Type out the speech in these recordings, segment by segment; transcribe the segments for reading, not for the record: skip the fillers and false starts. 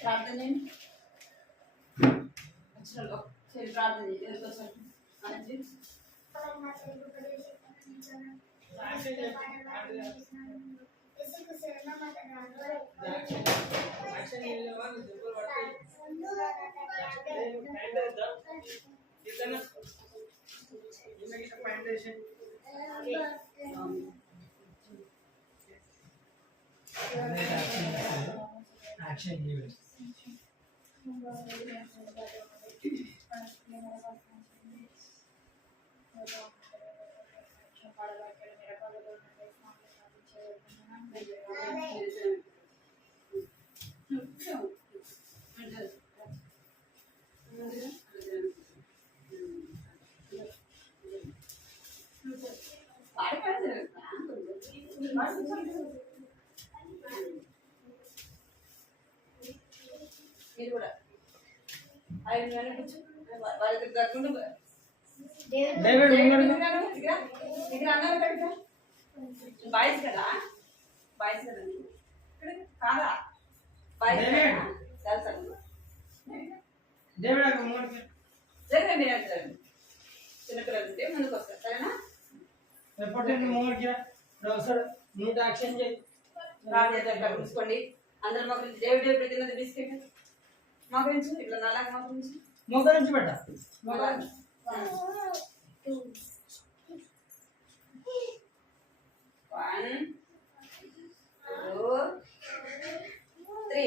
ప్రార్థన ప్రార్థన అనండి action given. మీరు కూడా ఆయన కూర్చో వాళ్ళకి దగ్గర బాయ్స్ కదా బాయ్స్ కదా కాదా బాయ్స్ జరగండి చిన్నపిల్లలు ఉంటే ముందుకు వస్తారు సరేనా చూసుకోండి అందరూ మా గురించి దేవుడి ప్రతినిధి బిస్కెట్ మా గురించి ఇట్లా నాలాగా మా గురించి మోకరించి పెట్ట 1 2 3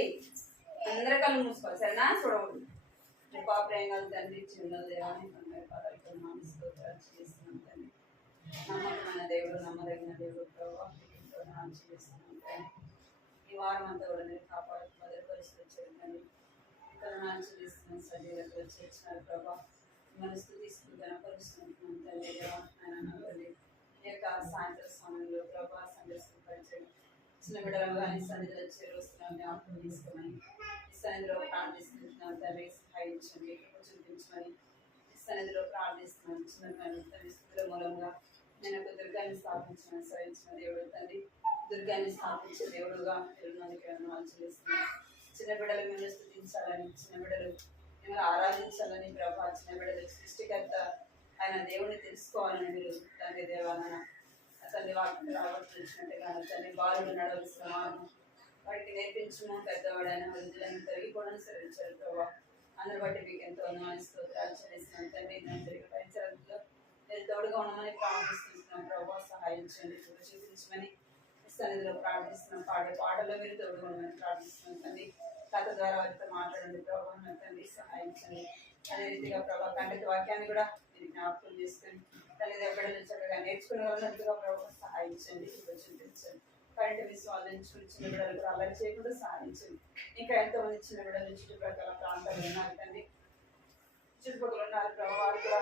అందరూ కళ్ళు మూసుకోవాలి సరేనా చూడకూడదు పాపరేంగాలు తండ్రి చిన్న దేవాన్ని పదార్థం స్తోత్రాలు చేస్తున్నాం తండ్రి నమ్మకమైన దేవుడు నమ్మదగిన దేవుడు ప్రభావం చేస్తున్నాం తండ్రి ఈ వారం అంతా కూడా నేను కాపాడు భద్రపరిస్థితి వచ్చేదండి ఇక్కడ చేస్తున్నాం సజీలకు వచ్చేసినారు ప్రభా మనసు తీసుకుని కనపరుస్తున్నాం తండ్రి దేవాన్ని ఈ యొక్క సాయంత్రం సమయంలో ప్రభా సందర్శన పరిచయం చిన్న బిడ్డలు కానీ సన్నిధిలో చేరుస్తున్నాం జ్ఞాపకం తీసుకోమని ఈ సన్నిధిలో ప్రార్థిస్తున్నాం తండ్రి సహాయించండి చూపించమని ఈ సన్నిధిలో ప్రార్థిస్తున్నాం చిన్న తండ్రి స్థితుల మూలంగా నేను ఒక దుర్గాన్ని స్థాపించిన సహించిన దేవుడు తండ్రి దుర్గాన్ని స్థాపించే దేవుడుగా చెల్లిస్తున్నాం చిన్న బిడ్డలు మిమ్మల్ని స్థుతించాలని చిన్న బిడ్డలు మిమ్మల్ని ఆరాధించాలని ప్రభా చిన్న బిడ్డలు సృష్టికర్త ఆయన దేవుడిని తెలుసుకోవాలని మీరు తండ్రి దేవాలన తండ్రి వాటిని రాబట్టినట్టుగా తండ్రి బాలుడు నడవలసిన మార్గం వాటికి నేర్పించము పెద్దవాడైన వృద్ధులను తొలగిపోవడం సరించారు ప్రభా అందరి బట్టి మీకు ఎంతో స్తోత్రాలు చెల్లిస్తున్నాం తండ్రి నేను జరిగే పరిచయంలో మీరు తోడుగా ఉండమని ప్రార్థిస్తున్నాం ప్రభా సహాయించండి చూపించమని సన్నిధిలో ప్రార్థిస్తున్నాం పాడే పాటలో మీరు తోడుగా ఉండమని ప్రార్థిస్తున్నాం తండ్రి కథ ద్వారా వారితో మాట్లాడండి ప్రభా తండ్రి సహాయించండి అదే రీతిగా ప్రభా కంటిత వాక్యాన్ని కూడా మీరు జ్ఞాపకం చేసుకొని తల్లి బిడ్డలు చక్కగా నేర్చుకునే వాళ్ళంతగా ప్రభావం సహాయించండి చూపించండి కరెంట్ విశ్వాసించుకుని చిన్న బిడ్డలు కూడా అల్లరి చేయకుండా సహాయించండి ఇంకా ఎంతో మంది చిన్న బిడ్డలు చుట్టుప్రక్కల ప్రాంతాలు ఉన్నారు తండ్రి చుట్టుపక్కల ఉన్నారు ప్రభావ వారు కూడా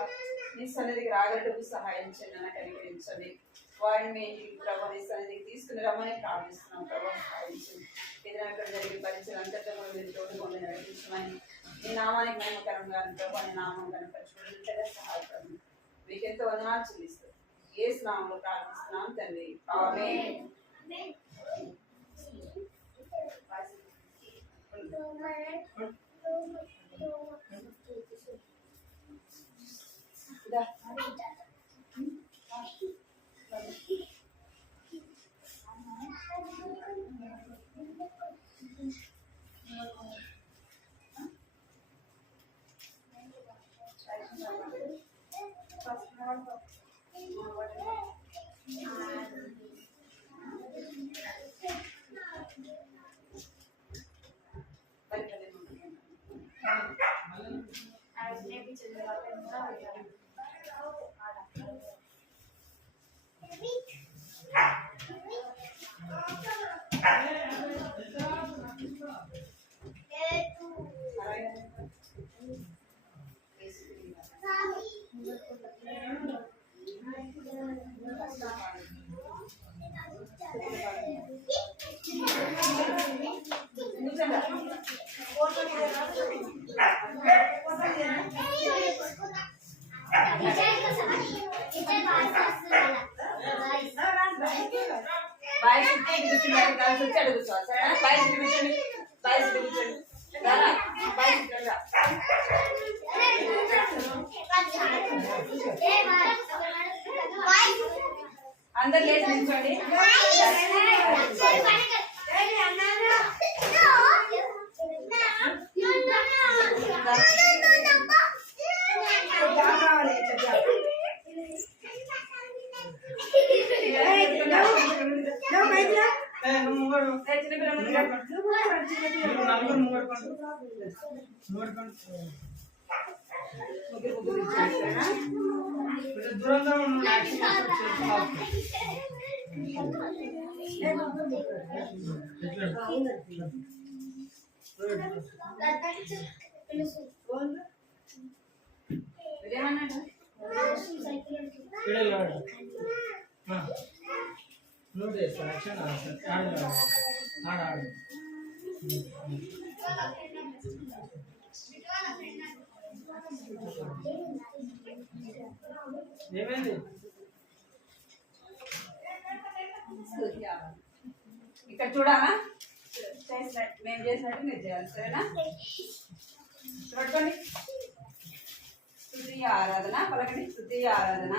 మీ సన్నిధికి రాగట్టుకు సహాయించండి అని కనికరించండి వారిని మీ ప్రభావ నీ సన్నిధికి తీసుకుని రమ్మని ప్రార్థిస్తున్నాం ప్రభావం సహాయించండి ఏదైనా ఇక్కడ జరిగిన పరిచయం అంతటా కూడా మీరు తోడుకొని నడిపించమని మీ నామానికి నమ్మకరంగా ప్రభావ నీ నామం కనపరచుకుంటే సహాయపడండి మీకు ఎంతో వందనాలు చెల్లిస్తాం ఏ స్నామంలో ప్రార్థిస్తున్నాం తండ్రి ఆమేన్ బాయ్ కూర్చోండి. మీరు నలుగురు మూడుకోండి. ముగ్గురు ముగ్గురు ఇచ్చారు సరేనా? కొంచెం దూరంగా ఉన్న యాక్షన్ మీరేమన్నాడు? నోట్ చేస్తాను యాక్షన్ ఆడు ఆడు ఏమైంది? ఇక్కడ చూడాలా? చేసినట్టు మేము చేసినట్టు మీరు చేయాలి సరేనా? చూడండి. స్తుతి ఆరాధన పలకండి. స్తుతి ఆరాధన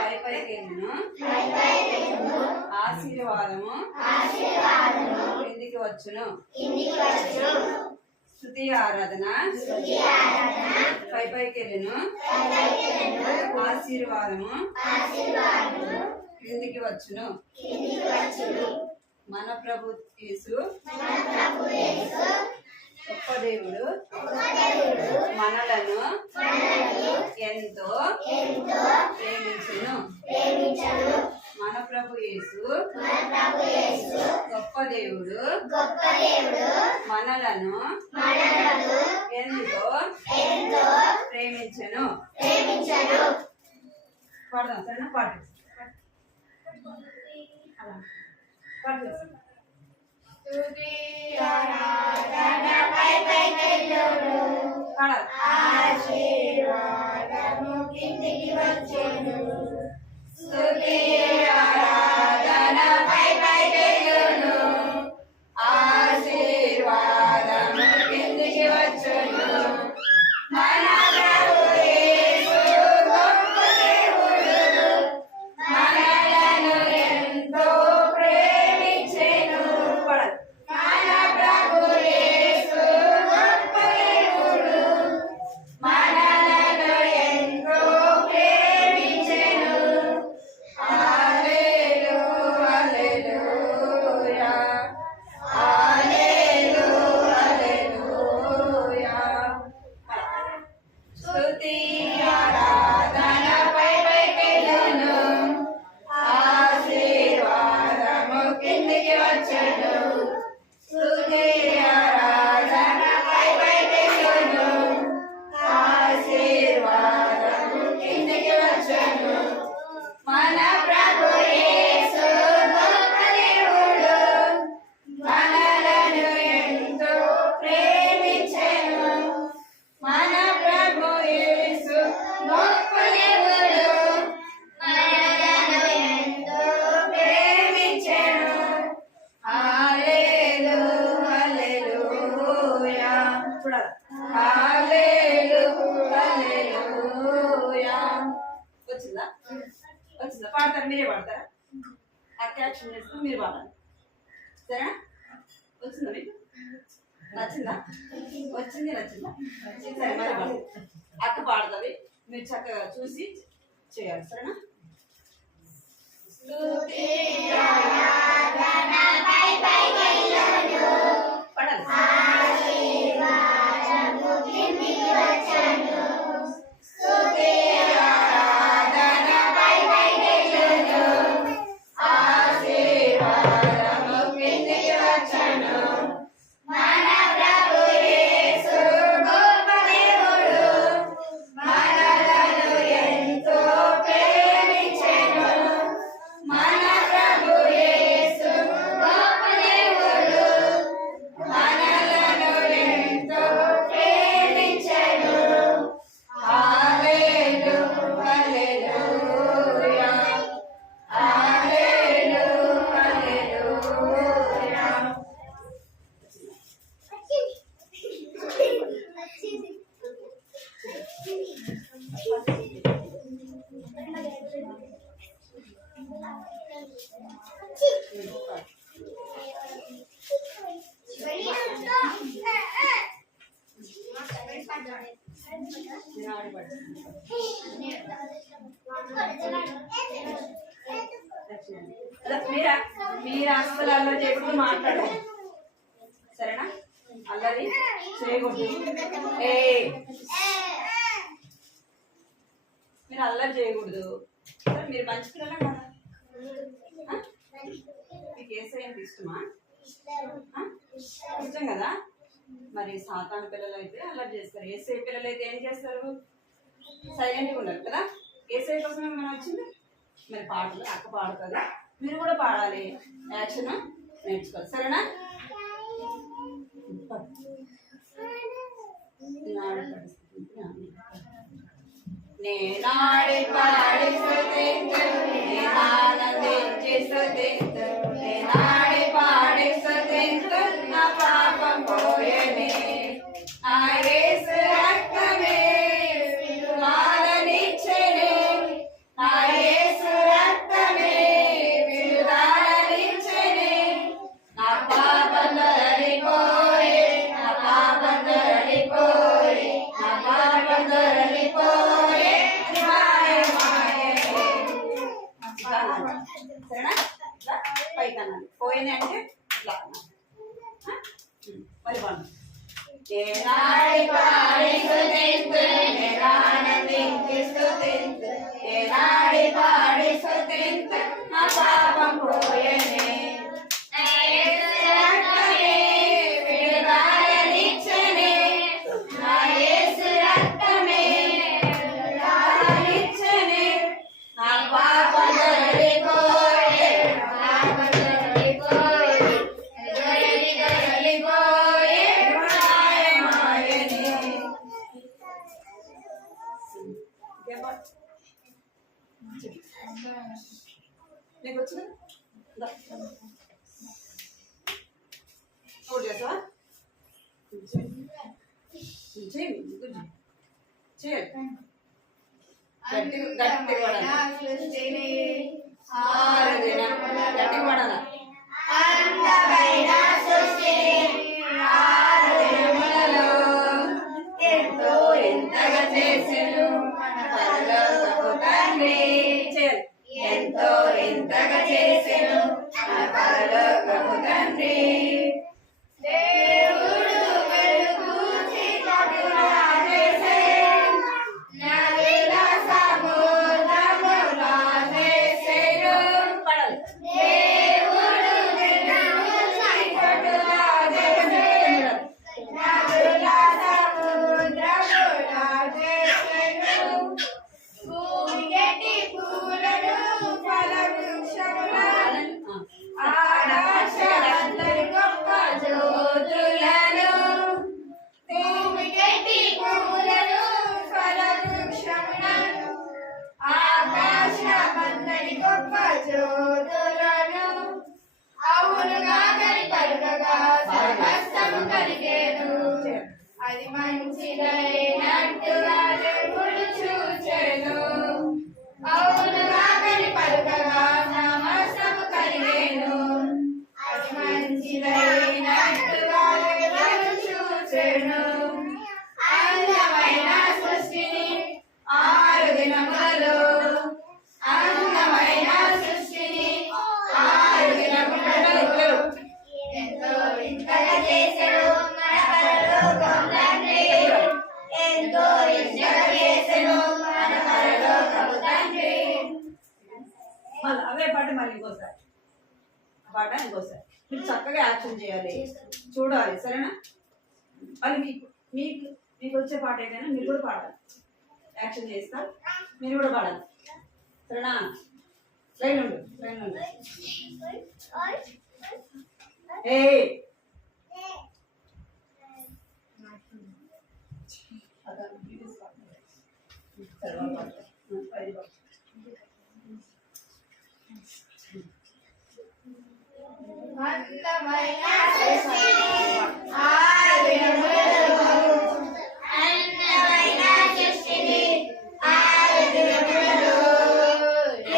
పై పైకేను ఆశీర్వాదము కిందికి వచ్చును. స్తుతి ఆరాధన పై పైకెళ్ళును ఆశీర్వాదము క్రిందికి వచ్చును. మన ప్రభు యేసు గొప్ప దేవుడు మనలను ఎంతో ప్రేమించును. మన ప్రభు యేసు గొప్ప దేవుడు మనలను ఎంతో ప్రేమించును. పాడదాం సరేనా? పాడు పాడు. ఆశీర్వాదము కిందికి వచ్చెను. స్తుతి ఆరాధన పై పైకెళ్ళును ఆశీర్వాదము కిందికి వచ్చును. మన ప్రభు యేసు గొప్ప దేవుడు మనలను ఎంతో ప్రేమించెను. మన ప్రభు యేసు గొప్ప దేవుడు మనలను ఎంతో ప్రేమించెను. హల్లెలూయా హల్లెలూయా హల్లెలూయా. స్తుతి ఆరాధన పై పైకెళ్ళును ఆశీర్వాదము కిందికి వచ్చెను. స్తుతి ఆరాధన పై పైకెళ్ళును ఆశీర్వాదము కిందికి వచ్చెను. మన ప్రభు యేసు గొప్ప దేవుడు మనలను ఎంతో ప్రేమించెను. మన ప్రభు యేసు గొప్ప దేవుడు మనలను ఎంతో ప్రేమించెను. హల్లెలూయా హల్లెలూయా. చూడాలి. హల్లెలూయా హల్లెలూయా. వచ్చిందా? వచ్చిందా? పాడతారా? మీరే పాడతారా? యాక్షన్ చేసుకుని మీరు పాడాలి సరేనా? వచ్చిందా మీకు? నచ్చిందా? వచ్చింది నచ్చిందా? సరే మరి పాడు. అక్క పాడుతుంది మీరు చక్కగా చూసి చేయాలి సరేనా? స్తుతి ఆరాధన పై పైకెళ్ళును పాడాలి. ఆశీర్వాదము కిందికి వచ్చెను. స్తుతి ఆరాధన పై పైకెళ్ళును ఆశీర్వాదము కిందికి వచ్చెను. మన ప్రభు యేసు గొప్ప దేవుడు మనలను ఎంతో ప్రేమించెను. మన ప్రభు యేసు గొప్ప దేవుడు మనలను ఎంతో ప్రేమించెను. హల్లెలూయా హల్లెలూయా హల్లెలూయా హల్లెలూయా. నేను ఆడబడ్డా మీరు అస్సలు అలా చేయకుండా మాట్లాడాలి సరేనా? అల్లరి చేయకూడదు. ఏ మీరు అల్లరి చేయకూడదు. సరే, మీరు మంచి పిల్లలే కదా. మీకు ఏసై అంటే ఇష్టమా? ఇష్టం కదా. మరి సాతాను పిల్లలు అయితే అల్లరి చేస్తారు. ఏసై పిల్లలు అయితే ఏం చేస్తారు? సైలెంట్గా ఉండరు కదా. ఏసై కోసమే మనం వచ్చింది. మరి పాటలు అక్క పాడుతుంది, మీరు కూడా పాడాలి. యాక్షన్ నేర్చుకోవాలి. సరేనా? నేనాడి పాడి స్తుతింతును, నేనానందించి స్తుతింతును, నేనాడి పాడి స్తుతింతును, నా పాపం పోయెనే. నా యేసు రక్తమే విడుదలనిచ్చెనే, నా యేసు రక్తమే విడుదలనిచ్చెనే. నా పాపం తొలగిపోయె, నా పాపం తొలగిపోయె, నా పాపం తొలగిపోయె, మాయమాయె. సరేనా? ఇట్లా పైకి అన్నాను. పోయిన అంటే ఇట్లా అన్నాను. మరి బాగుంది. ఏనాడి పాడి స్తుతింతును, నేనానందించి స్తుతింతును, ఏనాడి పాడి స్తుతింతును, నా పాపం పోయెనే. నా యేసు రక్తమే విడుదలనిచ్చెనే, నా యేసు రక్తమే విడుదలనిచ్చెనే. నా పాపం తొలగిపోయె, నా పాపం తొలగిపోయె, తొలగిపోయె, మాయమాయెనే. నీకు వచ్చిందా? నోట్ చేసావా? చేయాలి. గట్టిగా పడాలి. ఆరాధన గట్టిగా పడాలి. అందమైన సృష్టిని ఆరాధనలో ఎంతో ఎంతగా చేసెను మన పరలోకపు తండ్రి. చేయాలి. ఎంతో ఎంతగా చేసెను మన పరలోకపు తండ్రి. దేవుడు వెలుగు చీకటిగా చేసెను, నదుల సముద్రములా చేసెను. పడాలి. దేవుడు వెలుగు చీకటిగా చేసెను, నదుల సముద్రములా చేసెను. భూమి గట్టి పూలను ఫలవృక్షములను ఆకాశమందరి గొప్ప జ్యోతులను. భూమి గట్టి పూలను ఫలవృక్షములను ఆకాశమందరి గొప్ప జ్యోతులను. అవునుగా గని కలుగగా సమస్తము కలిగేను, అది మంచిదైనట్టుగా దేవుడు చూచెను. అవునుగా గని పలుకగా సమస్తము కలిగేను, అది మంచిదైనట్టుగా దేవుడు చూచెను. అందమైన సృష్టిని 6 దినములలో, అందమైన సృష్టిని 6 దినములలో ఎంతో వింతగా చేసెను మన పరలోకపు తండ్రి. ఎంతో వింతగా చేసెను మన పరలోకపు తండ్రి. అవే పాట మళ్ళీ ఇంకోసారి, ఆ పాట ఇంకోసారి. మీరు చక్కగా యాక్షన్ చేయాలి, చూడాలి. సరేనా? మళ్ళీ మీకు మీకు మీకు వచ్చే పాట ఏదైనా మీరు కూడా పాడాలి. యాక్షన్ చేస్తా, మీరు కూడా పాడాలి. సరేనా? లైన్ ఉండు, లైన్ ఉండు. ఏ అందమైన సృష్టిని 6 దినములలో, అందమైన సృష్టిని 6 దినములలో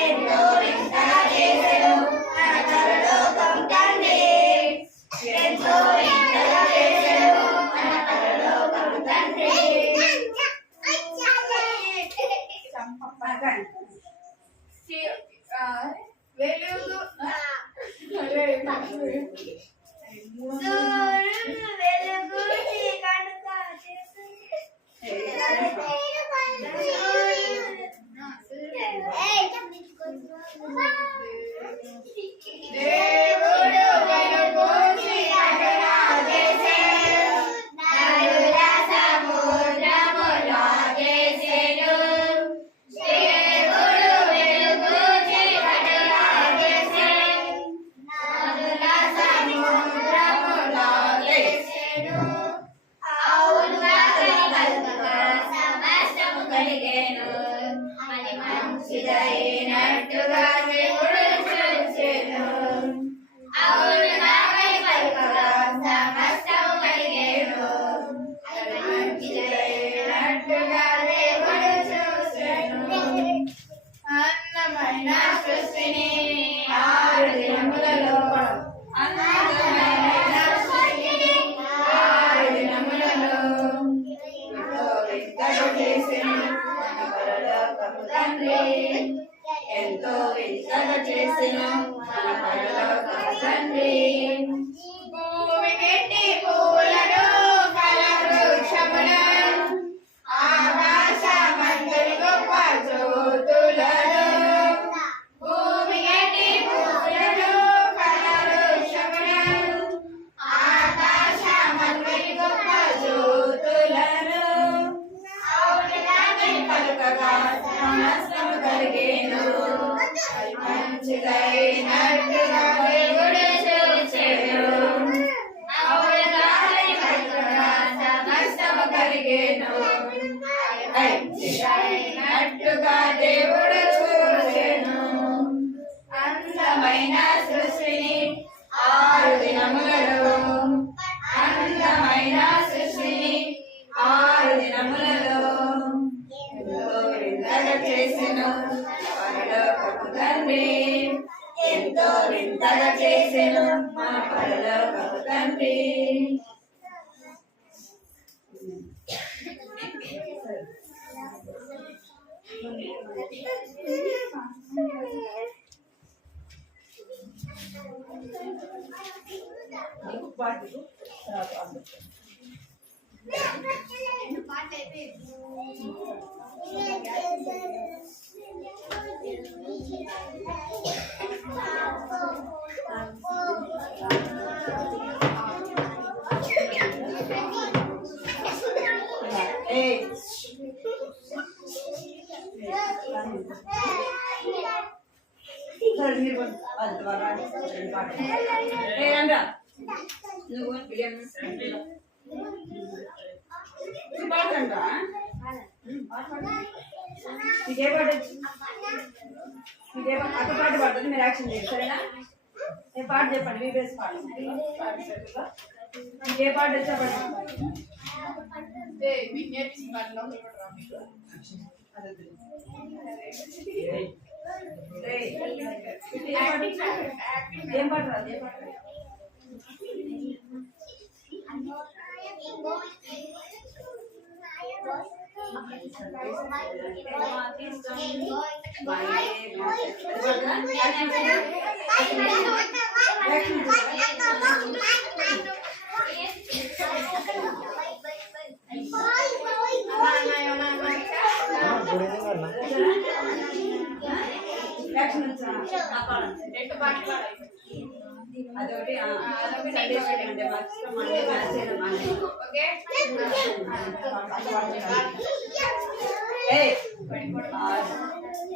ఎంతో వింతగా చేసెను మన పరలోకపు తండ్రి. ఎంతో వింతగా చేసెను మన పరలోకపు తండ్రి. వెలుగు చేసెను మన పరలోకపు తండ్రి. భూమికెట్టి పూలను ఫలవృక్షములను ఆకాశమందరి గొప్ప జ్యోతులను భూమికెట్టి పూలను ఫలవృక్షములను ఆకాశమందరి గొప్ప జ్యోతులను అవునని పలుకగా సమస్తము కలిగేను మంచిదైనట్టుగా దేవుడు చూచెను అవునని పలుకగా సమస్తము కలిగేను మంచిదైనట్టుగా దేవుడు చూచెను అందమైన సృష్టిని 6 దినములలో అందమైన సృష్టిని 6 దినములలో ఎంతో వింతగా చేసెను పరలోకపు తండ్రి. ఎంతో వింతగా చేసెను మన పరలోకపు తండ్రి. నువ్వు పాడంరా ఇదే పాట ఇదే అక్క పాట పాడుతుంది మీరు యాక్షన్ చేయండి సరేనా ఏ పాట చెప్పండి వీబేస్ పాట ఏ పాట వచ్చా పాడండి ఏం పాట రాదు ఏ పాట అదొకటి అంటే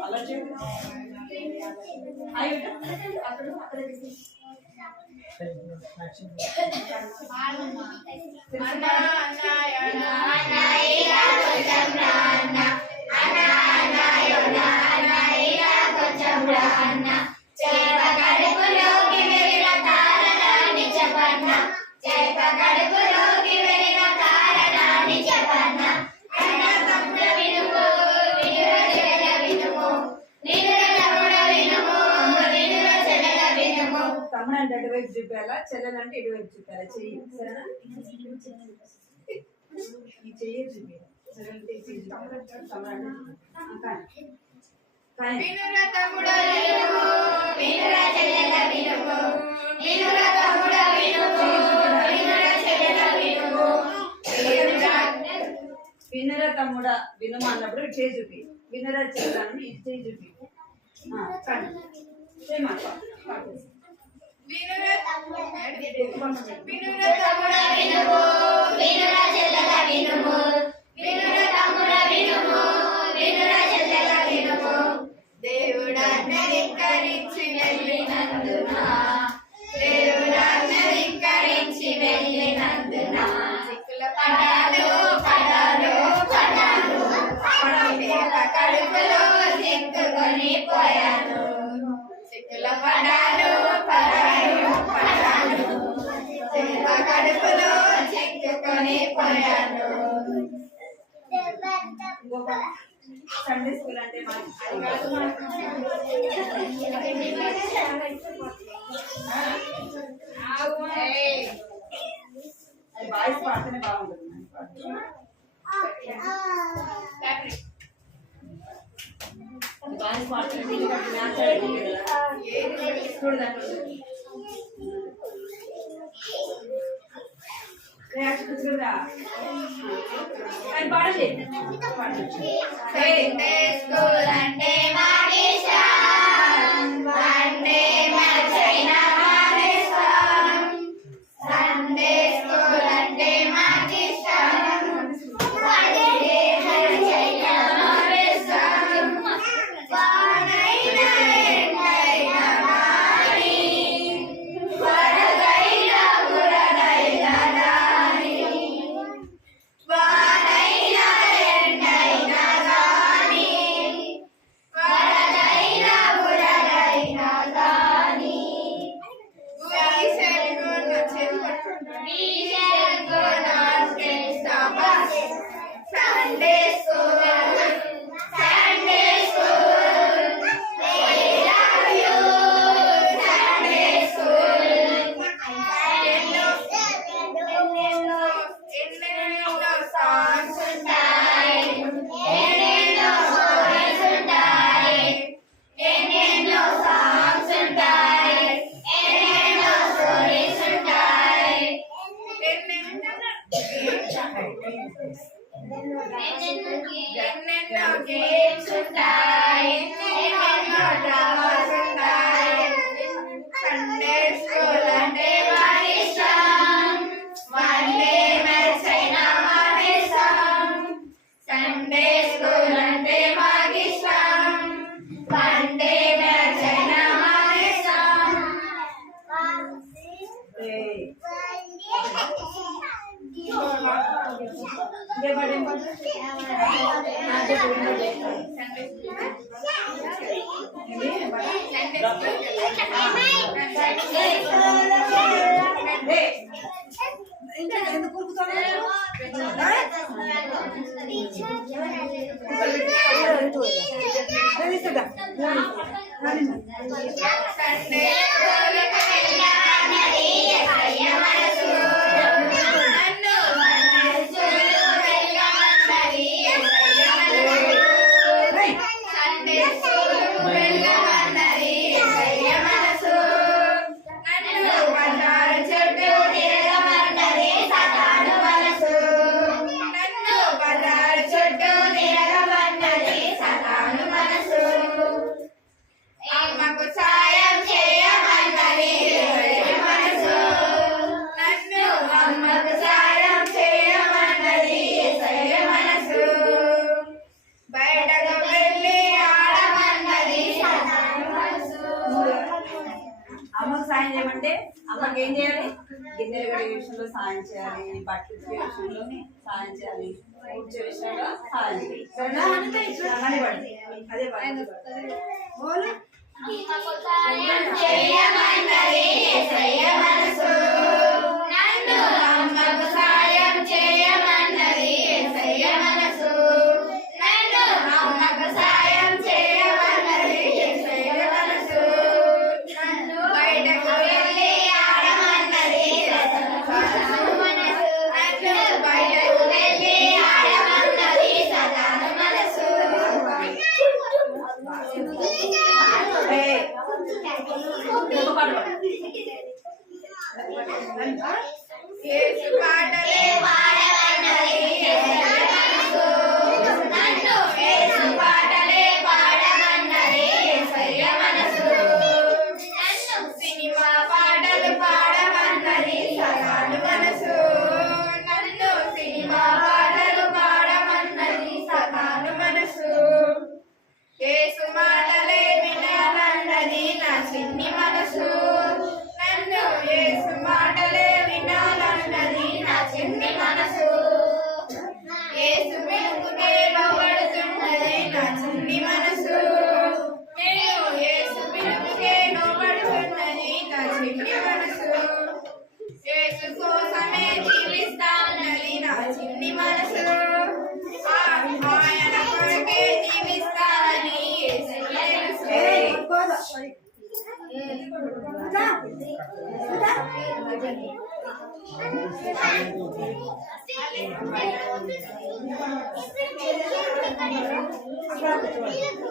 అలా చెప్పు తమ్ముడు అంటే అటువైపు చూపాలా చెల్లెలంటే ఇటువైపు చూపాలా చెయ్యి సరేనా ఈ చెయ్యి చూపాలి చెల్లెలంటే తమ్ముడు వినురా తమ్ముడా వినుమా అన్నప్పుడు చేయి చూపి వినురా చెల్లెలని ఇది చేయి చూపి కానీ చేయమాట దేవుడన్నరింకరించి వెళ్ళినందున దేవుడన్నరింకరించి వెళ్ళినందున సిక్కుల పడాలు పడాలు పడాలు కడుపులో సిక్కుకొని పోయాను సిక్కుల పడాలు పడాలు పడాలు కడుపులో చిక్కుకొని పోయాను. సండే స్కూల్ అంటే బాయ్స్ పాడితేనే బాగుంటుంది బాయ్స్ పాడుతుంటే పాడండి. సండే స్కూల్ అంటే మాకు ఇష్టం. సండే మర్చైన మానేస్తాం. సండే స్కూల్ అంటే మాకు ఇష్టం. సండే మర్చైన మానేస్తాం. వానైనా ఎండైనా మాని, వరదైనా బురదైనా రాని. వానైనా ఎండైనా గాని, వరదైనా బురదైనా గాని. We shall go not stop us. Sunday school, Sunday school. We love you, Sunday school. ఎన్నెన్నో songs ఉంటాయి, ఎన్నెన్నో stories ఉంటాయి, ఎన్నెన్నో songs ఉంటాయి, ఎన్నెన్నో stories ఉంటాయి, ఎన్నెన్నో games ఉంటాయి, ఎన్నెన్నో dramas ఉంటాయి. సండే స్కూల్ అంటే మాకు ఇష్టం. వన్డే మ్యాథ్స్ అయినా మానేస్తాం. సండే స్కూల్ అంటే మాకు ఇష్టం. వన్డే మ్యాథ్స్ అయినా మానేస్తాం. సండే స్కూల్ వెళ్ళాలని ఎసయ్య మనసు. నన్ను సండే స్కూల్ వెళ్ళమన్నది ఎసయ్య మనసు. సండే స్కూల్ వెళ్ళమన్నది ఎసయ్య మనసు. నన్ను బజారు చుట్టూ తిరగమన్నది సతాను మనసు. నన్ను బజారు చుట్టూ తిరగమన్నది సతాను మనసు. అమ్మకు సాయం చేయమన్నది ఎసయ్య మనసు. నన్ను అమ్మకు సాయం చేయమన్నది ఎసయ్య మనసు. బయటకు వెళ్ళి ఆడమన్నది సతాను మనసు. అమ్మకు సాయం చేయమంటే అమ్మకి ఏం చేయాలి? గిన్నెలు కడిగే విషయంలో సాయం చేయాలి, బట్టలు ఉతికే విషయంలో సాయం చేయాలి, ఊడ్చే విషయంలో సాయం చేయాలి. సరేనా? కనిపడండి. అదే పని. అమ్మకు సాయం చేయమన్నది ఎసయ్య మనసు. నన్ను అమ్మకు సాయం చేయమన్నది ఎసయ్య మనసు. నన్ను అమ్మకు సాయం చేయమన్నది ఎసయ్య మనసు. నన్ను బయటకు వెళ్ళి ఆడమన్నది సతాను మనసు. నన్ను బయటకు వెళ్ళి ఆడమన్నది సతాను మనసు. యేసు పాటలే పాడమన్నది ఎసయ్య మనసు. నన్ను యేసు పాటలే పాడమన్నది ఎసయ్య మనసు. నన్ను సినిమా పాటలు పాడమన్నది సతాను మనసు. నన్ను సినిమా పాటలు పాడమన్నది సతాను మనసు. యేసు మాటలే వినాలన్నది నా చిన్ని మనసు. నన్ను యేసు మాటలే వినాలన్నది నా చిన్ని మనసు.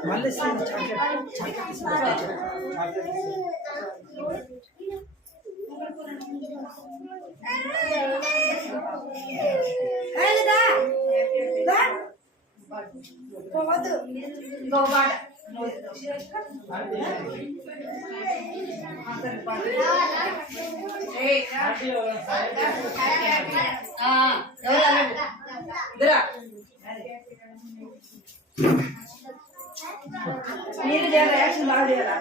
మళ్ళీ చాక్లెట్ మీరు చేయాలి యాక్షన్ బాగా చేయాలి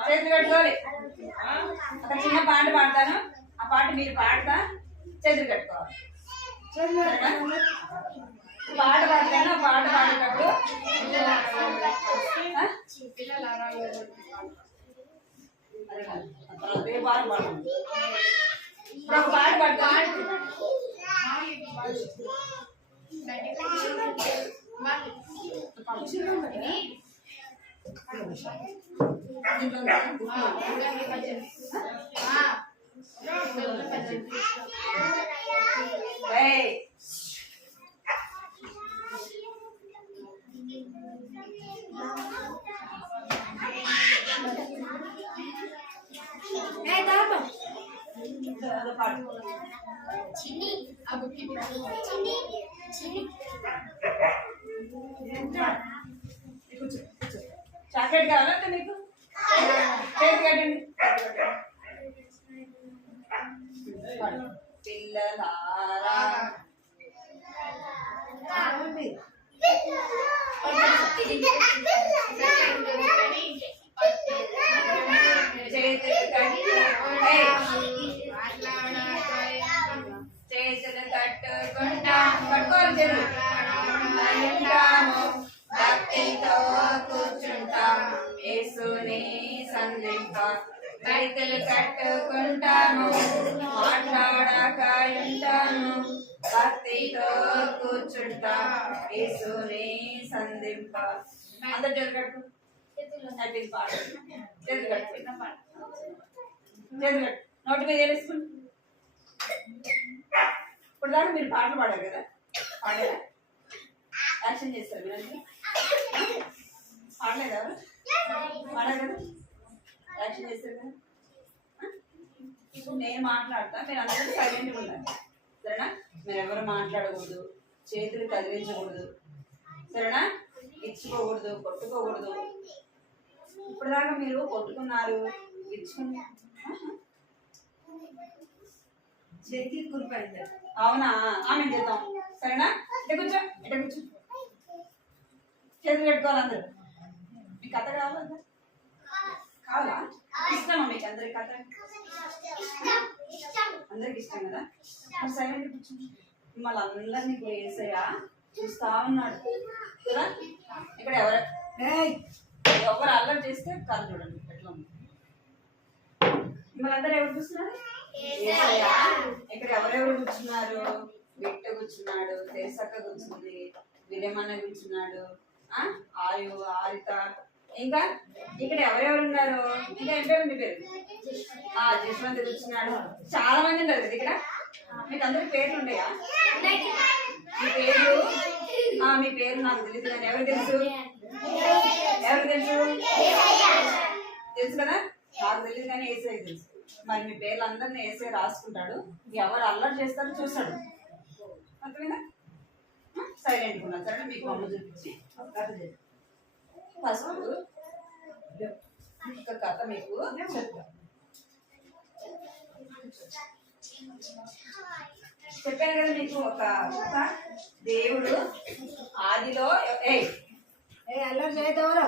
చేతులు కట్టుకోవాలి. ఒక చిన్న పాట పాడతాను, ఆ పాట మీరు పాడతా చేతులు కట్టుకోవాలి. పాట పాడతాను, ఆ పాట పాడేటప్పుడు అదే కాదు తర్వాత ఏ పాట పాడండి ఇప్పుడు ఒక పాట పాడతాను చాక్లెట్ కావాలా మీకు చేతి కట్టండి పిల్లలారా చేతులు కట్టుకుంటా పట్టుకోవాలి భక్తితో కూర్చుంటాం యేసుని సంధింప రైతులు కట్టుకుంటాము మాట్లాడక ఉంటాము భక్తితో కూర్చుంటాం యేసుని సంధింప అందరు చేతులు కట్టు అయిపోయింది పాట చేతులు కట్టుకున్నా పాట చేతులు కట్టు నోటి మీద వేసుకుంటు ఇప్పుడు దాకా మీరు పాటలు పాడారు కదా పాడారా యాక్షన్ చేస్తారు మీరు పాడలేదు ఎవరు పాడారు కదా యాక్షన్ చేస్తారు కదా ఇప్పుడు నేను మాట్లాడతా మీరు అందరూ సైలెంట్గా ఉండాలి సరేనా మీరు ఎవరు మాట్లాడకూడదు చేతులు కదిలించకూడదు సరేనా ఇచ్చుకోకూడదు కొట్టుకోకూడదు ఇప్పుడు దాకా మీరు కొట్టుకున్నారు ఇచ్చుకున్నారు చేతి కురిపోయింది అవునా ఆమె చేద్దాం సరేనా ఇట కూర్చో చేతులు పెట్టుకోవాలి అందరు మీకు కథ కావాలా కావాలా ఇష్టమా మీకు అందరికి కథ అందరికి ఇష్టం కదా సైలెంట్ కూర్చో మిమ్మల్ని అందరినీ వేసయ్యా చూస్తా ఉన్నాడు కదా ఇక్కడ ఎవరు అల్లరి చేస్తే కథ చూడండి ఎట్లా ఉంది మిమ్మల్ని అందరు ఎవరు చూస్తున్నారు ఇక్కడ ఎవరెవరు కూర్చున్నారు విట్ట కూర్చున్నాడు తెరసక్క కూర్చుంది విలేమన్న కూర్చున్నాడు ఆయు ఆరిత ఇంకా ఇక్కడ ఎవరెవరు ఉన్నారు ఇంకా ఏం పేరు మీ పేరు జశ్వంత్ కూర్చున్నాడు చాలా మంది ఉన్నారు కదా ఇక్కడ మీకు అందరికి పేర్లు ఉన్నాయా మీ పేరు నాకు తెలియదు కానీ ఎవరు తెలుసు తెలుసు కదా నాకు తెలియదు కానీ ఏసై తెలుసు మరి మీ పేర్లు అందరినీ వేసే రాసుకుంటాడు ఎవరు అల్లరి చేస్తారో చూస్తాడు అంతేనా సైలెంట్గా ఉన్నా సరే మీకు అమ్మ చూపించి కథ ఫస్ట్ ఒక కథ మీకు చెప్తాను చెప్పాను కదా మీకు ఒక దేవుడు ఆదిలో అల్లరి చేయదెవరు